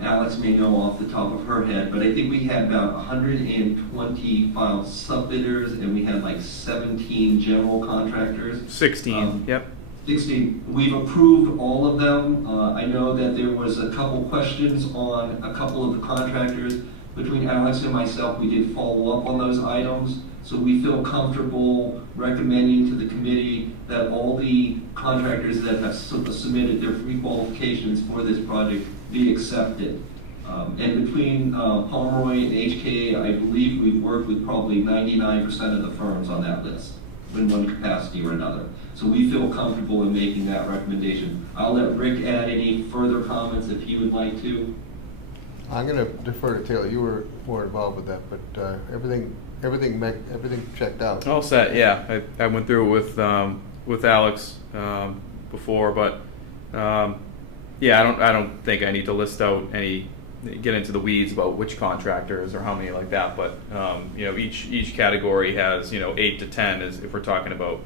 Alex may know off the top of her head, but I think we had about 120 filed sub-bidders, and we had like 17 general contractors. 16, yep. 16. We've approved all of them. I know that there was a couple questions on a couple of the contractors. Between Alex and myself, we did follow up on those items. So we feel comfortable recommending to the committee that all the contractors that have submitted their pre-qualifications for this project be accepted. And between Pomeroy and HKA, I believe we've worked with probably 99% of the firms on that list in one capacity or another. So we feel comfortable in making that recommendation. I'll let Rick add any further comments if he would like to. I'm going to defer to Taylor. You were more involved with that, but everything checked out. All set, yeah. I went through it with Alex before, but yeah, I don't think I need to list out get into the weeds about which contractors or how many like that. But each category has 8 to 10 if we're talking about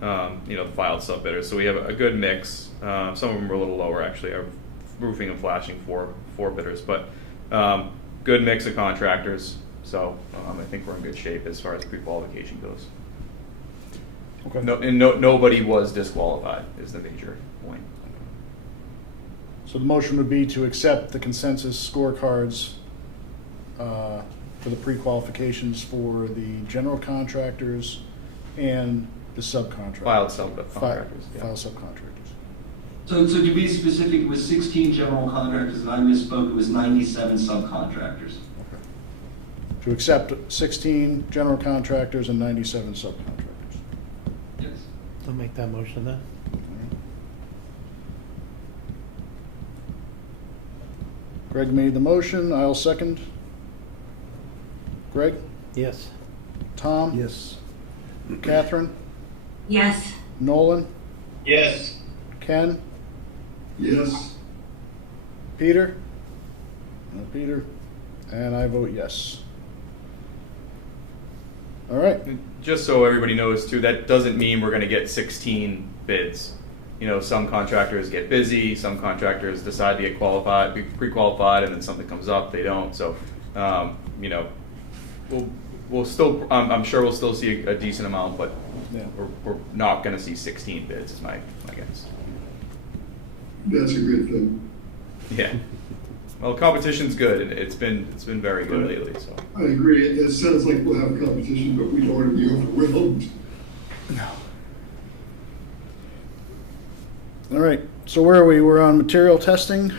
the filed sub bidders. So we have a good mix. Some of them are a little lower actually. Our roofing and flashing four bidders, but good mix of contractors. So I think we're in good shape as far as pre-qualification goes. Okay. Nobody was disqualified is the major point. So the motion would be to accept the consensus scorecards for the pre-qualifications for the general contractors and the subcontractors. Filed subcontractors. Yeah. Filed subcontractors. So to be specific, it was 16 general contractors, and I misspoke, it was 97 subcontractors. Okay. To accept 16 general contractors and 97 subcontractors. Yes. I'll make that motion then. Greg made the motion. I'll second. Greg? Yes. Tom? Yes. Catherine? Yes. Nolan? Yes. Ken? Yes. Peter? No Peter. And I vote yes. All right. Just so everybody knows too, that doesn't mean we're going to get 16 bids. Some contractors get busy, some contractors decide to get pre-qualified, and then something comes up, they don't. So, we'll still, I'm sure we'll still see a decent amount, but Yeah. we're not going to see 16 bids, is my guess. That's a good thing. Yeah. Well, competition's good, and it's been very good lately. So. I agree. It sounds like we'll have competition, but we don't want to be overwhelmed. No. All right. So where are we? We're on material testing?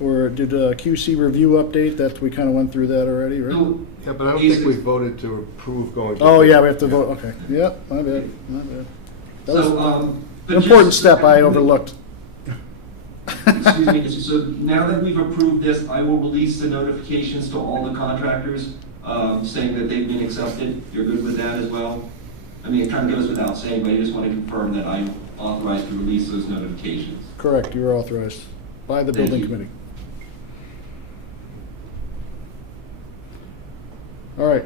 Or did QC review update? That we kind of went through that already, right? So, Yeah, but I don't think we voted to approve going to. Oh, yeah, we have to vote. Okay. Yep, my bad. That was So, but an important just- step I overlooked. Excuse me, so now that we've approved this, I will release the notifications to all the contractors, saying that they've been accepted. You're good with that as well? I mean, it kind of goes without saying, but I just want to confirm that I'm authorized to release those notifications. Correct, you are authorized by the Thank building you. committee. All right.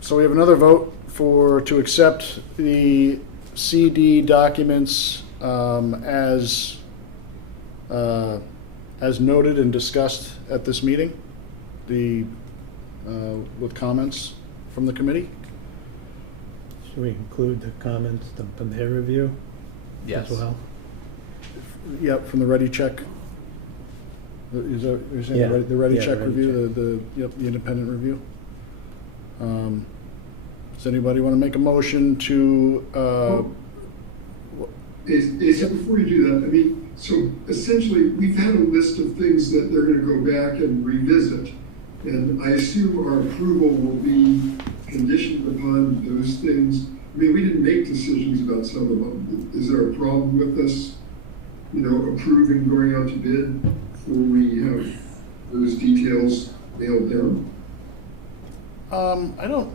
So we have another vote to accept the CD documents as noted and discussed at this meeting, with comments from the committee. Should we include the comments from their review Yes. as well? Yep, from the Ready Check. Is that, you're saying Yeah. the Ready Yeah, Check Ready review, the independent review? Does anybody want to make a motion to, Asa, before you do that, I mean, so essentially, we've had a list of things that they're gonna go back and revisit. And I assume our approval will be conditioned upon those things. I mean, we didn't make decisions about some of them. Is there a problem with us, approving going out to bid before we have those details nailed down? I don't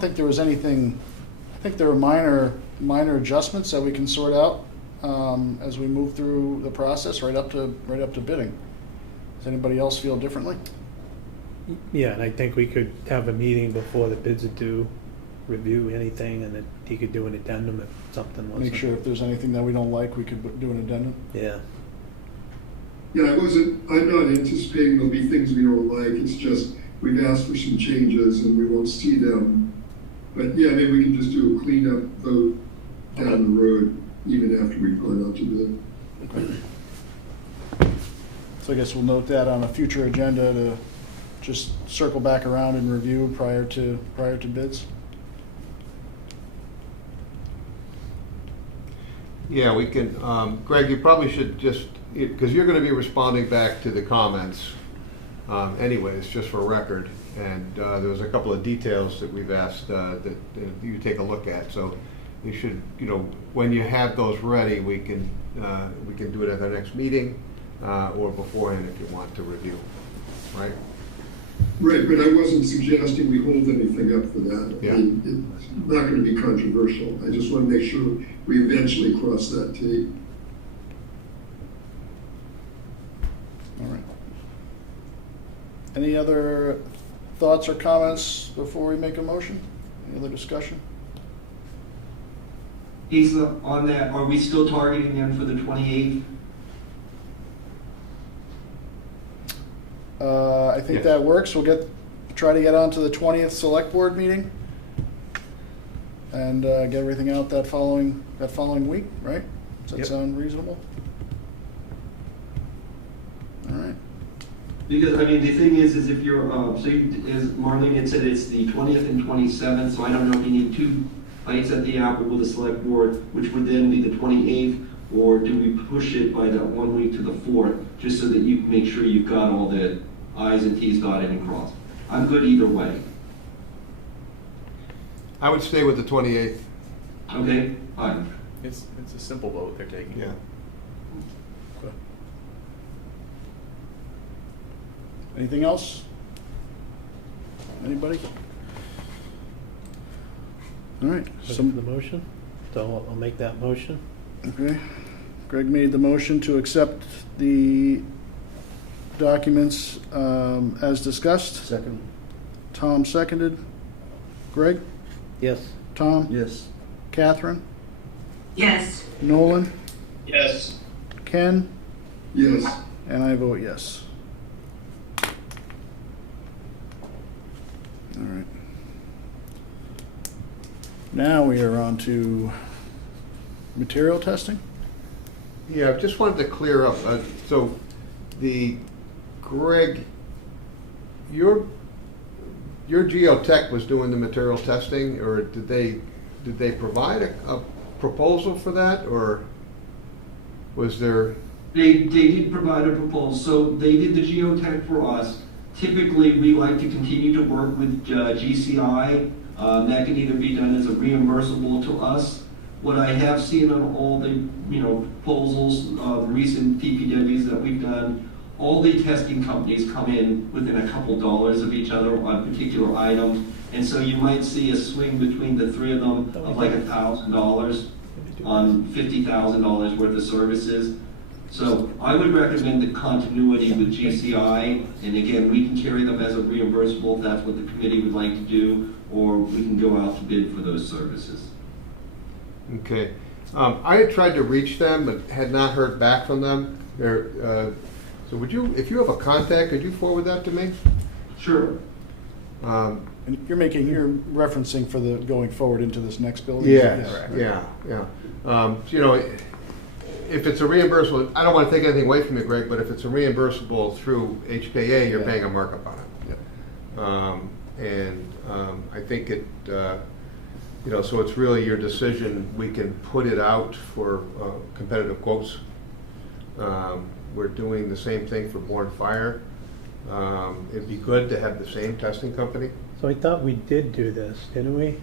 think there was anything, I think there were minor adjustments that we can sort out as we move through the process right up to bidding. Does anybody else feel differently? Yeah, and I think we could have a meeting before the bids are due, review anything, and then he could do an addendum if something was. Make sure if there's anything that we don't like, we could do an addendum. Yeah. Yeah, I'm not anticipating there'll be things we don't like. It's just, we've asked for some changes and we won't see them. But yeah, maybe we can just do a cleanup vote down the road, even after we've gone out to bid. Okay. So I guess we'll note that on a future agenda to just circle back around and review prior to bids. Yeah, we can, Greg, you probably should just, because you're going to be responding back to the comments anyways, just for record. And there was a couple of details that we've asked that you take a look at. So you should, when you have those ready, we can do it at our next meeting or beforehand if you want to review, right? Right, but I wasn't suggesting we hold anything up for that. Yeah. I mean, it's not going to be controversial. I just want to make sure we eventually cross that T. All right. Any other thoughts or comments before we make a motion? Any other discussion? Asa, on that, are we still targeting them for the 28th? I think that works. We'll try to get on to the 20th select board meeting and get everything out that following week, right? Does that sound reasonable? All right. Because, I mean, the thing is if you're, as Marlene had said, it's the 20th and 27th, so I don't know if you need 2 bites at the apple with the select board, which would then be the 28th, or do we push it by that 1 week to the 4th, just so that you can make sure you've got all the I's and T's dotted and crossed? I'm good either way. I would stay with the 28th. Okay, fine. It's a simple vote they're taking. Yeah. Okay. Anything else? Anybody? All right. The motion? So I'll make that motion. Okay. Greg made the motion to accept the documents as discussed. Second. Tom seconded. Greg? Yes. Tom? Yes. Catherine? Yes. Nolan? Yes. Ken? Yes. And I vote yes. All right. Now we are on to material testing. Yeah, I just wanted to clear up, so Greg, your geotech was doing the material testing, or did they provide a proposal for that, or was there? They did provide a proposal, so they did the geotech for us. Typically, we like to continue to work with GCI. That can either be done as a reimbursable to us. What I have seen on all the proposals, recent PPWs that we've done, all the testing companies come in within a couple dollars of each other on particular items, and so you might see a swing between the 3 of them of like $1,000 on $50,000 worth of services. So I would recommend the continuity with GCI, and again, we can carry them as a reimbursable if that's what the committee would like to do, or we can go out to bid for those services. Okay. I had tried to reach them, but had not heard back from them. So would you, if you have a contact, could you forward that to me? Sure. And you're referencing for the going forward into this next building? Yes, yeah. You know, if it's a reimbursable, I don't want to take anything away from you, Greg, but if it's a reimbursable through HKA, you're paying a markup on it. Yep. I think it, you know, so it's really your decision. We can put it out for competitive quotes. We're doing the same thing for Bourne Fire. It'd be good to have the same testing company. So I thought we did do this, didn't we?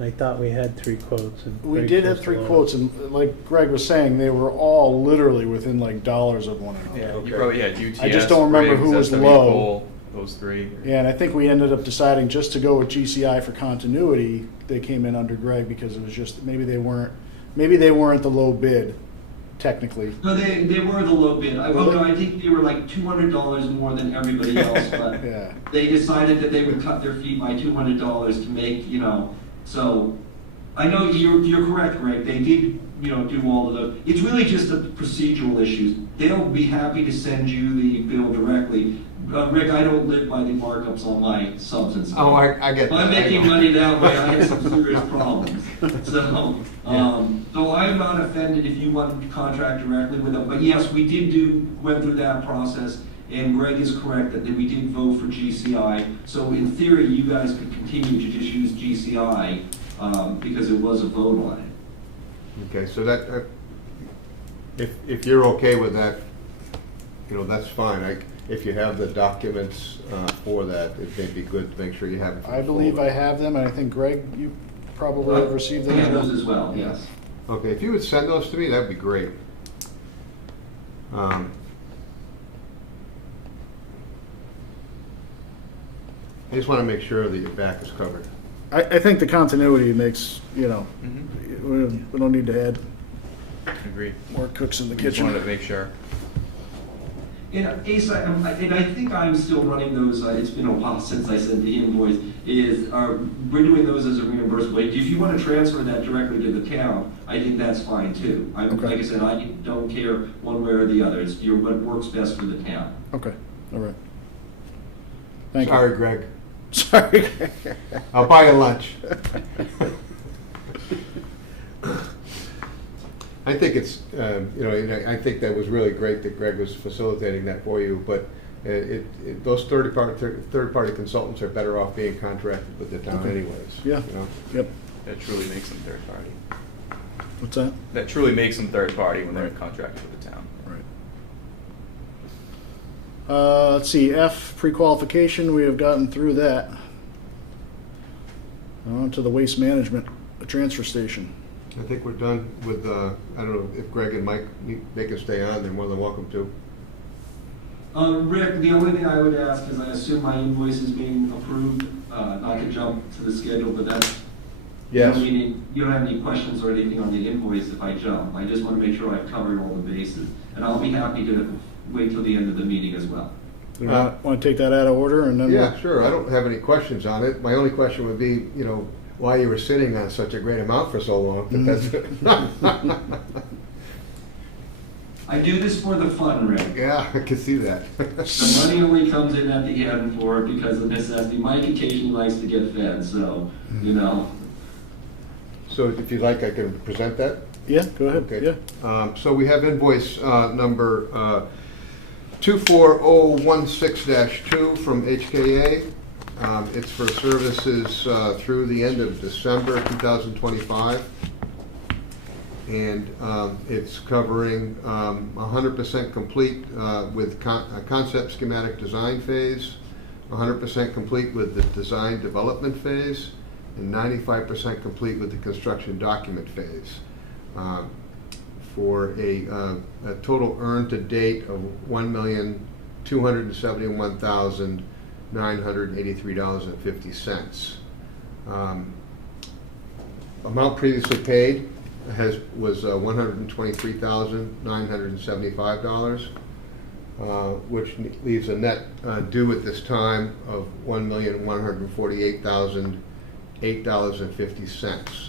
I thought we had 3 quotes. And We Greg did have was 3 the quotes, and like Greg was saying, they were all literally within like dollars of one another. Yeah, you probably had UTS. I just don't remember Briggs, who was SW low. Cole, those 3. Yeah, and I think we ended up deciding just to go with GCI for continuity. They came in under Greg because it was just maybe they weren't the low bid, technically. No, they were the low bid. I think they were like $200 more than everybody else, but Yeah. they decided that they would cut their fee by $200 to make, you know, so I know you're correct, Greg. They did, you know, do all of the, it's really just the procedural issues. They'll be happy to send you the bill directly. Rick, I don't live by the markups on my substance. Oh, I get if that. I'm making money that way, I have some serious problems. So, so I'm not offended if you want to contract directly with them. But yes, we went through that process, and Greg is correct that we did vote for GCI. So in theory, you guys could continue to just use GCI because it was a vote on it. Okay, so that, if you're okay with that, you know, that's fine. If you have the documents for that, it may be good to make sure you have it. I believe I have them, and I think Greg, you probably have received them. I have those as well, yes. Okay, if you would send those to me, that'd be great. I just want to make sure that your back is covered. I think the continuity makes, you know, we don't need to add Agreed. more cooks in the We just kitchen. wanted to make sure. And Ace, and I think I'm still running those, it's been a while since I sent the invoice, we're doing those as a reimbursable. If you want to transfer that directly to the town, I think that's fine too. Okay. Like I said, I don't care one way or the other. It's what works best for the town. Okay, all right. Thank you. Sorry, Greg. Sorry. I'll buy you lunch. I think it's, you know, I think that was really great that Greg was facilitating that for you, but those third-party consultants are better off being contracted with the town anyways. Yeah. You know? Yep. That truly makes them third party. What's that? That truly makes them third party when they're contracted with the town. Right. Let's see, F, pre-qualification, we have gotten through that. On to the waste management, the transfer station. I think we're done with, I don't know if Greg and Mike, they can stay on, they're more than welcome to. Rick, the only thing I would ask is I assume my invoice is being approved, not to jump to the schedule, but that's, Yes. you don't have any questions or anything on the invoice if I jump. I just want to make sure I've covered all the bases. And I'll be happy to wait till the end of the meeting as well. Do you want to take that out of order and then? Yeah, sure. I don't have any questions on it. My only question would be, you know, why you were sitting on such a great amount for so long. But that's I do this for the fun, Rick. Yeah, I can see that. The money only comes in at the end for it because of necessity. Mike occasionally likes to get fed, so, you know. So if you'd like, I can present that? Yeah, go ahead. Okay. Yeah. So we have invoice number 24016-2 from HKA. It's for services through the end of December 2025. And it's covering 100% complete with concept schematic design phase, 100% complete with the design development phase, and 95% complete with the construction document phase. For a total earned to date of $1,271,983.50. Amount previously paid was $123,975, which leaves a net due at this time of $1,148,008.50.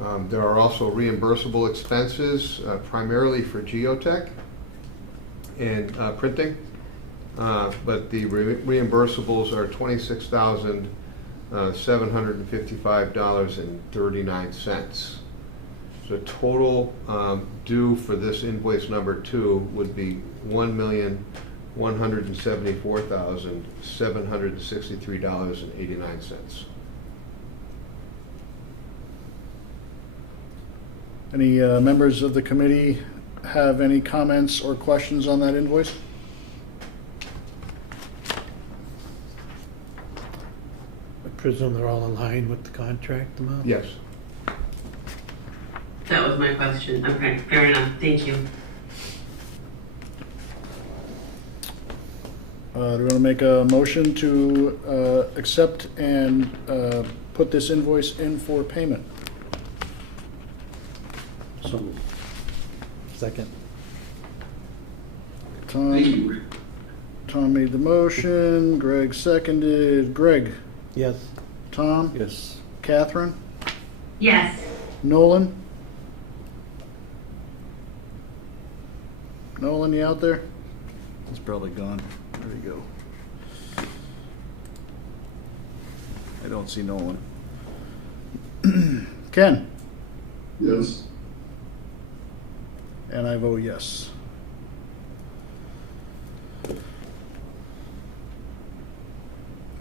There are also reimbursable expenses, primarily for geotech and printing, but the reimbursables are $26,755.39. So total due for this invoice number 2 would be $1,174,763.89. Any members of the committee have any comments or questions on that invoice? I presume they're all in line with the contract amount? Yes. That was my question. Okay, fair enough. Thank you. Do we want to make a motion to accept and put this invoice in for payment? So moved. Second. Thank you. Tom made the motion, Greg seconded. Greg? Yes. Tom? Yes. Catherine? Yes. Nolan? Nolan, you out there? He's probably gone. There you go. I don't see Nolan. Ken? Yes. And I vote yes.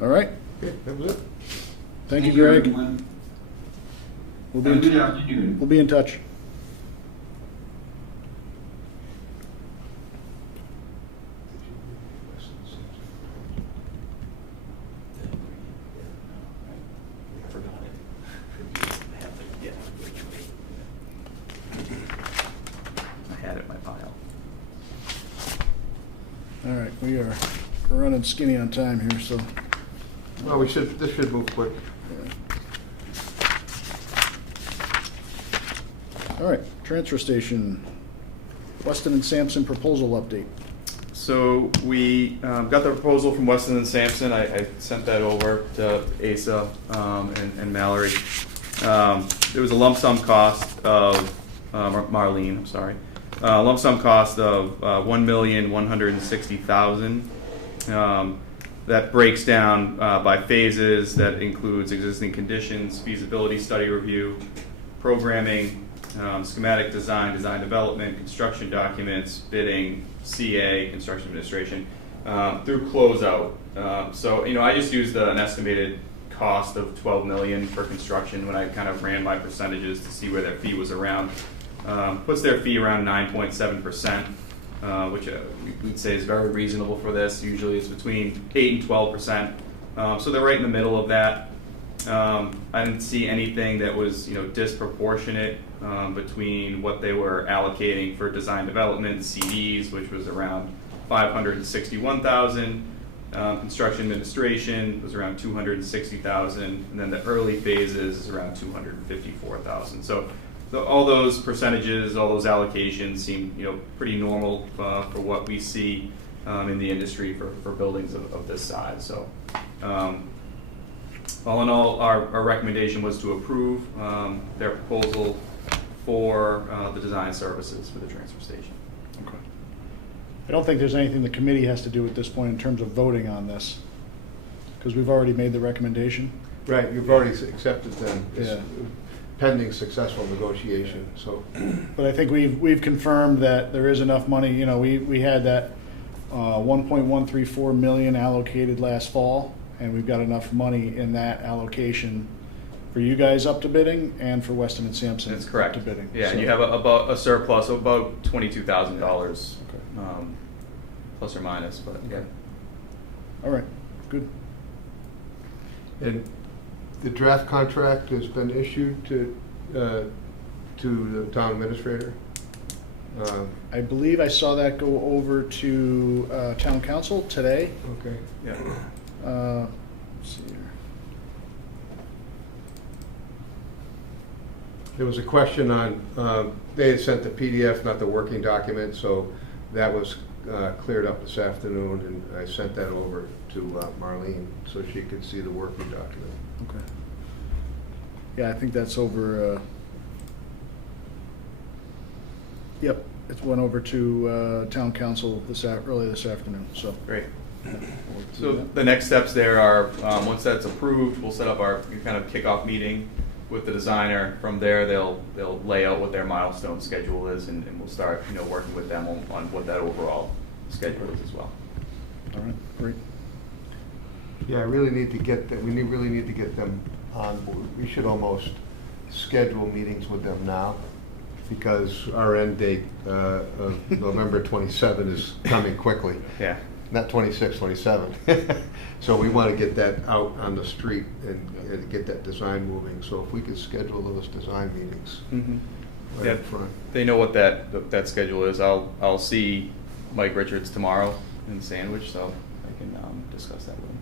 All right. Okay, that was it. Thank you, Greg. everyone. We'll Have a be good afternoon. we'll be in touch. I had it in my pile. All right, we're running skinny on time here, so. Well, this should move quick. All right, transfer station, Weston and Sampson proposal update. So we got the proposal from Weston and Sampson. I sent that over to Asa and Mallory. There was a lump sum cost of Marlene. I'm sorry. Lump sum cost of $1,160,000. That breaks down by phases. That includes existing conditions, feasibility study review, programming, schematic design, design development, construction documents, bidding, CA, construction administration, through closeout. So, I just used an estimated cost of $12 million for construction when I kind of ran my percentages to see where their fee was around. Puts their fee around 9.7%, which we'd say is very reasonable for this. Usually it's between 8 and 12%. So they're right in the middle of that. I didn't see anything that was disproportionate between what they were allocating for design development and CDs, which was around $561,000. Construction administration was around $260,000, and then the early phases is around $254,000. So all those percentages, all those allocations seem pretty normal for what we see in the industry for buildings of this size. So all in all, our recommendation was to approve their proposal for the design services for the transfer station. Okay. I don't think there's anything the committee has to do at this point in terms of voting on this, because we've already made the recommendation. Right, you've already accepted them. It's Yeah. pending successful negotiation, so. But I think we've confirmed that there is enough money. We had that 1.134 million allocated last fall, and we've got enough money in that allocation for you guys up to bidding and for Weston and Sampson. That's correct. Up to bidding. Yeah, So- and you have a surplus of about $22,000, plus or minus, but yeah. All right, good. And the draft contract has been issued to the town administrator? I believe I saw that go over to town council today. Okay. Yeah. Let's see here. There was a question on, they had sent the PDF, not the working document, so that was cleared up this afternoon, and I sent that over to Marlene so she could see the working document. Okay. Yeah, I think that's over Yep, it went over to town council earlier this afternoon, so. Great. we'll do So that. the next steps there are, once that's approved, we'll set up our kind of kickoff meeting with the designer. From there, they'll lay out what their milestone schedule is, and we'll start, working with them on what that overall schedule is as well. All right, great. Yeah, I really need to get that, really need to get them on board. We should almost schedule meetings with them now, because our end date of November 27 is coming quickly. Yeah. Not 26, 27. So we want to get that out on the street and get that design moving. So if we could schedule those design meetings right Yeah, up front. they know what that schedule is. I'll see Mike Richards tomorrow in Sandwich, so I can discuss that with him.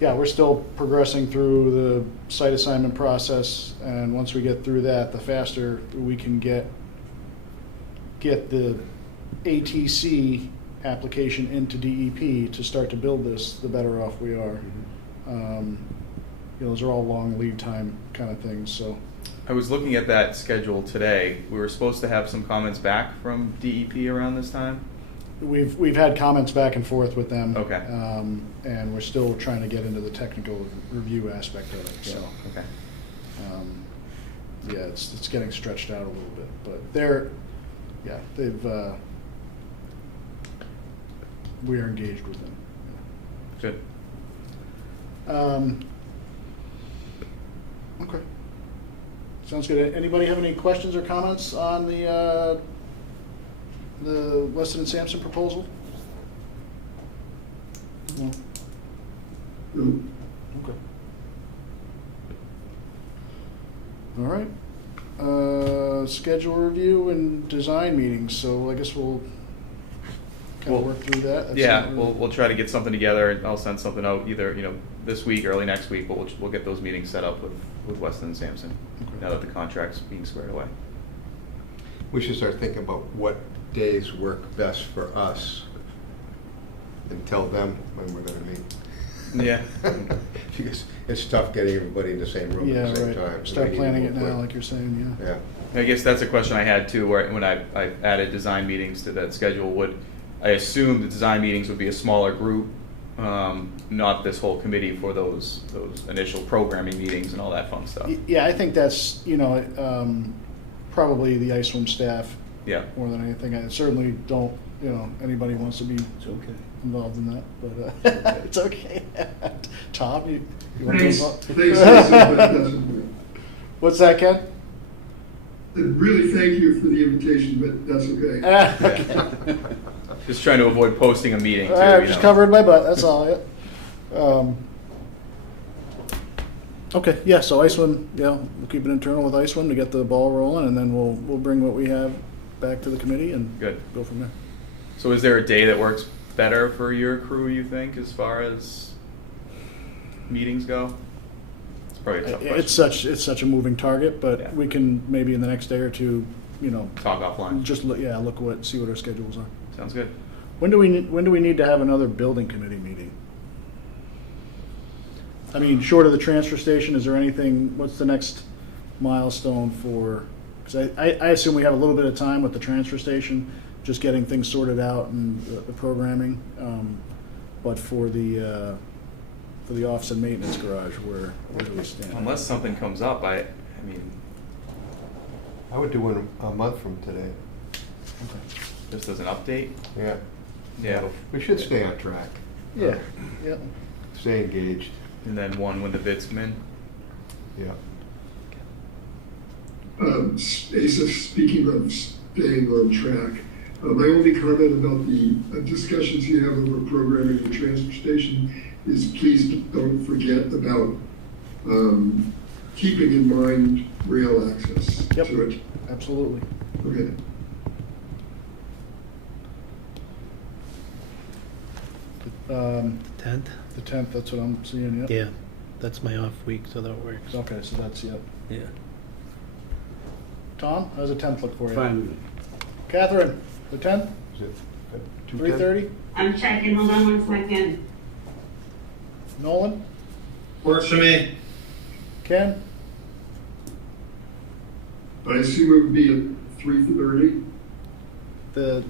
Yeah, we're still progressing through the site assignment process, and once we get through that, the faster we can get the ATC application into DEP to start to build this, the better off we are. Those are all long lead time kind of things, so. I was looking at that schedule today. We were supposed to have some comments back from DEP around this time. We've had comments back and forth with them. Okay. And we're still trying to get into the technical review aspect of it, so. Okay. Yeah, it's getting stretched out a little bit, but we are engaged with them. Good. Okay. Sounds good. Anybody have any questions or comments on the Weston and Sampson proposal? No. No. Okay. All right. Schedule review and design meetings, so I guess we'll kind of work through that. That's Yeah, something- we'll try to get something together, and I'll send something out either, this week, early next week, but we'll get those meetings set up with Weston and Sampson, now that the contract's being squared away. We should start thinking about what days work best for us and tell them when we're going to meet. Yeah. Because it's tough getting everybody in the same room Yeah, at the same right. time. Start We need planning to it move now, quick. like you're saying, yeah. Yeah. I guess that's a question I had too, where when I added design meetings to that schedule, I assume the design meetings would be a smaller group, not this whole committee for those initial programming meetings and all that fun stuff. Yeah, I think that's, probably the ISWM staff Yeah. more than anything. I certainly don't, anybody wants to be involved in that, but it's okay. Tom, you want to Thanks. involve? Thanks, Lisa, but that's- What's that, Ken? Really thank you for the invitation, but that's okay. Just trying to avoid posting a meeting too. I'm just covering my butt, that's all, yeah. Okay, yeah, so ISWM, we'll keep it internal with ISWM to get the ball rolling, and then we'll bring what we have back to the committee and Good. go from there. So is there a day that works better for your crew, you think, as far as meetings go? It's probably a tough question. It's such a moving target, but Yeah. we can maybe in the next day or two, Talk offline. just see what our schedules are. Sounds good. When do we need to have another building committee meeting? I mean, short of the transfer station, is there anything, what's the next milestone for, because I assume we have a little bit of time with the transfer station, just getting things sorted out and the programming, but for the office and maintenance garage, where do we stand? Unless something comes up, I I would do one a month from today. just as an update. Yeah. Yeah. We should stay on track. Yeah, yeah. Stay engaged. And then one when the bids come in. Yeah. Asa, speaking of staying on track, my only comment about the discussions you have over programming the transfer station is please don't forget about keeping in mind rail access to it. Absolutely. Okay. Um, 10th? The 10th, that's what I'm seeing, yep. Yeah, that's my off week, so that works. Okay, so that's, yep. Yeah. Tom, how's the 10th look for you? Fine with me. Catherine, the 10th, Is it 3:30? I'm checking, hold on 1 second. Nolan? Works for me. Ken? I assume it would be at 3:30? The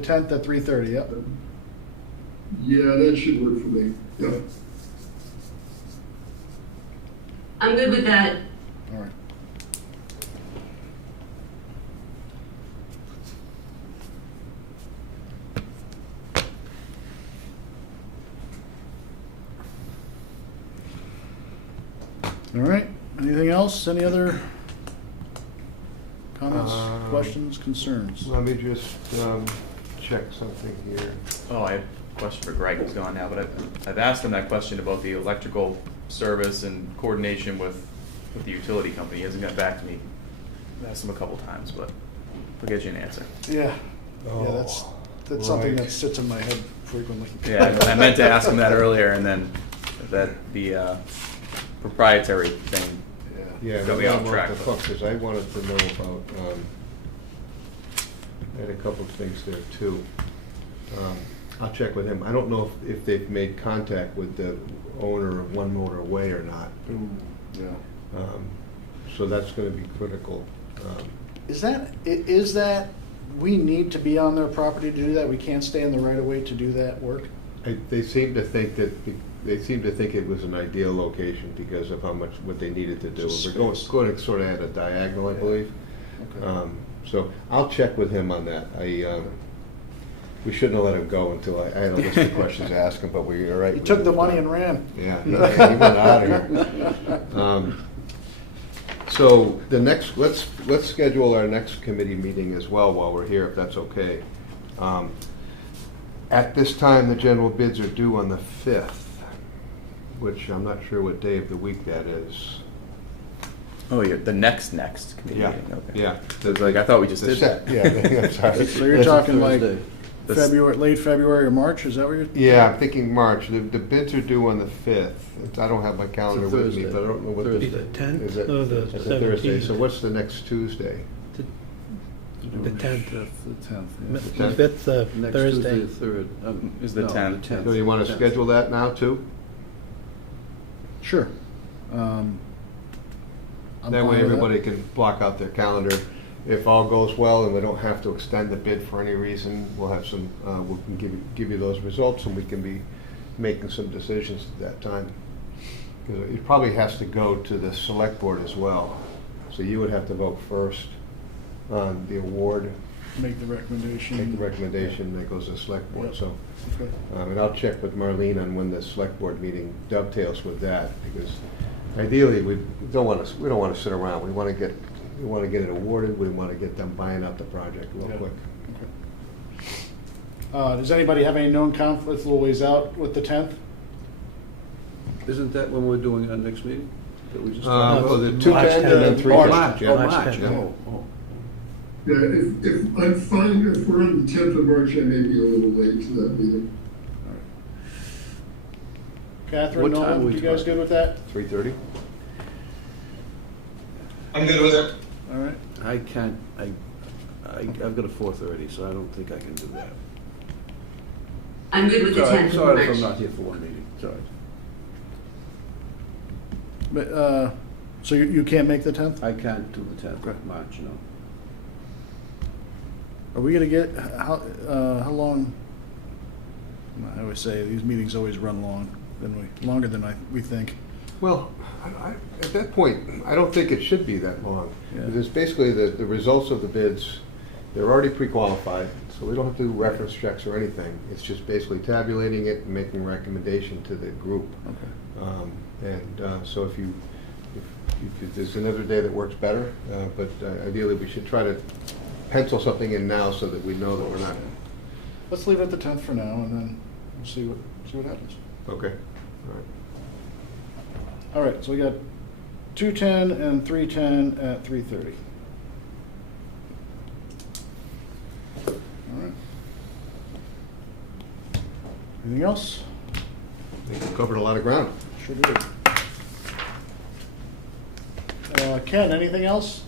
10th at 3:30, yep. Yeah, that should work for me. Yeah. I'm good with that. All right. All right, anything else? Any other comments, questions, concerns? Let me just check something here. Oh, I have a question for Greg, who's gone now, but I've asked him that question about the electrical service and coordination with the utility company. He hasn't got back to me. I've asked him a couple times, but we'll get you an answer. Yeah, yeah, that's something right. that sits in my head frequently. Yeah, I meant to ask him that earlier, and then the proprietary thing. Yeah, Got me off track. Because I wanted to know about, I had a couple of things there too. I'll check with him. I don't know if they've made contact with the owner of One Motor Way or not. Yeah. So that's gonna be critical. Is that, we need to be on their property to do that? We can't stay in the right of way to do that work? They seem to think it was an ideal location because of what they needed to do. Just We're going sort of at a diagonal, I believe. Okay. So I'll check with him on that. We shouldn't have let him go until I had a list of questions to ask him, but we were right. He took the money and ran. Yeah, he went out of here. So let's schedule our next committee meeting as well while we're here, if that's okay. At this time, the general bids are due on the 5th, which I'm not sure what day of the week that is. Oh, you're the next committee Yeah, meeting. Okay. yeah. So it's like I thought we just did that. Yeah, I'm sorry. So you're talking like That's- February, late February or March, is that what you're? Yeah, I'm thinking March. The bids are due on the 5th. I don't have my calendar with me, Thursday. but I don't know what Be the. the 10th Is it? or the It's a Thursday, 17th? so what's the next Tuesday? The 10th. The 10th, The yeah. 5th, Next Thursday. Tuesday, the 3rd. Is the no, 10th. So you want to 10th. schedule that now too? Sure. I'm That fine way with everybody can block out their calendar. If all goes well and we don't have to extend the bid for any reason, we'll have some, we can give you those results and we can be making some decisions at that time. Because it probably has to go to the select board as well. So you would have to vote first on the award, Make the recommendation. make the recommendation, that goes to the select board, Yep. so. Okay. And I'll check with Marlene on when the select board meeting dovetails with that, because ideally, we don't want to sit around. We want to get it awarded, we want to get them buying up the project real Yeah. quick. Does anybody have any known conflicts a little ways out with the 10th? Isn't that when we're doing our next meeting? That we just Well, the March 210 and then 10th. 310. March, yeah. oh, March March, 10th. oh. Yeah, if I'm fine, if we're on the 10th of March, I may be a little late to that meeting. Catherine, What time Nolan, are we you guys talking? good with that? 3:30? I'm good with it. All right. I can't, I've got a 4:30, so I don't think I can do that. I'm good with the Sorry, 10th of sorry if I'm March. not here for one meeting, sorry. But, so you can't make the 10th? I can't do the 10th of March, no. Are we gonna get, how long? I always say, these meetings always run longer than we think. Well, at that point, I don't think it should be that long. Yeah. Because basically, the results of the bids, they're already pre-qualified, so we don't have to do reference checks or anything. It's just basically tabulating it and making a recommendation to the group. Okay. So if there's another day that works better, but ideally, we should try to pencil something in now so that we know that we're not. Let's leave it at the 10th for now, and then we'll see what happens. Okay, all right. All right, so we got 210 and 310 at 3:30. All right. Anything else? I think we covered a lot of ground. Sure did. Ken, anything else?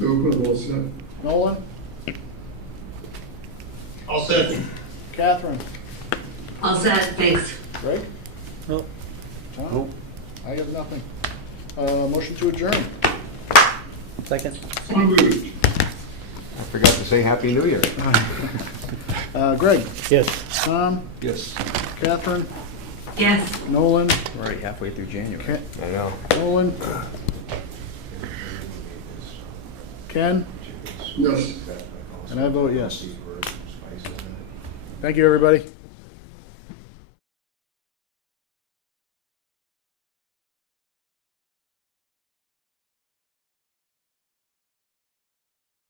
No, I'm all set. Nolan? All set. Catherine? All set, thanks. Greg? No. Tom? Nope. I have nothing. Motion to adjourn. Second? So moved. I forgot to say Happy New Year. Greg, Yes. Tom, Yes. Catherine, Yes. Nolan, We're already halfway through January. I know. Nolan, Ken, Yes. and I vote yes. Thank you, everybody.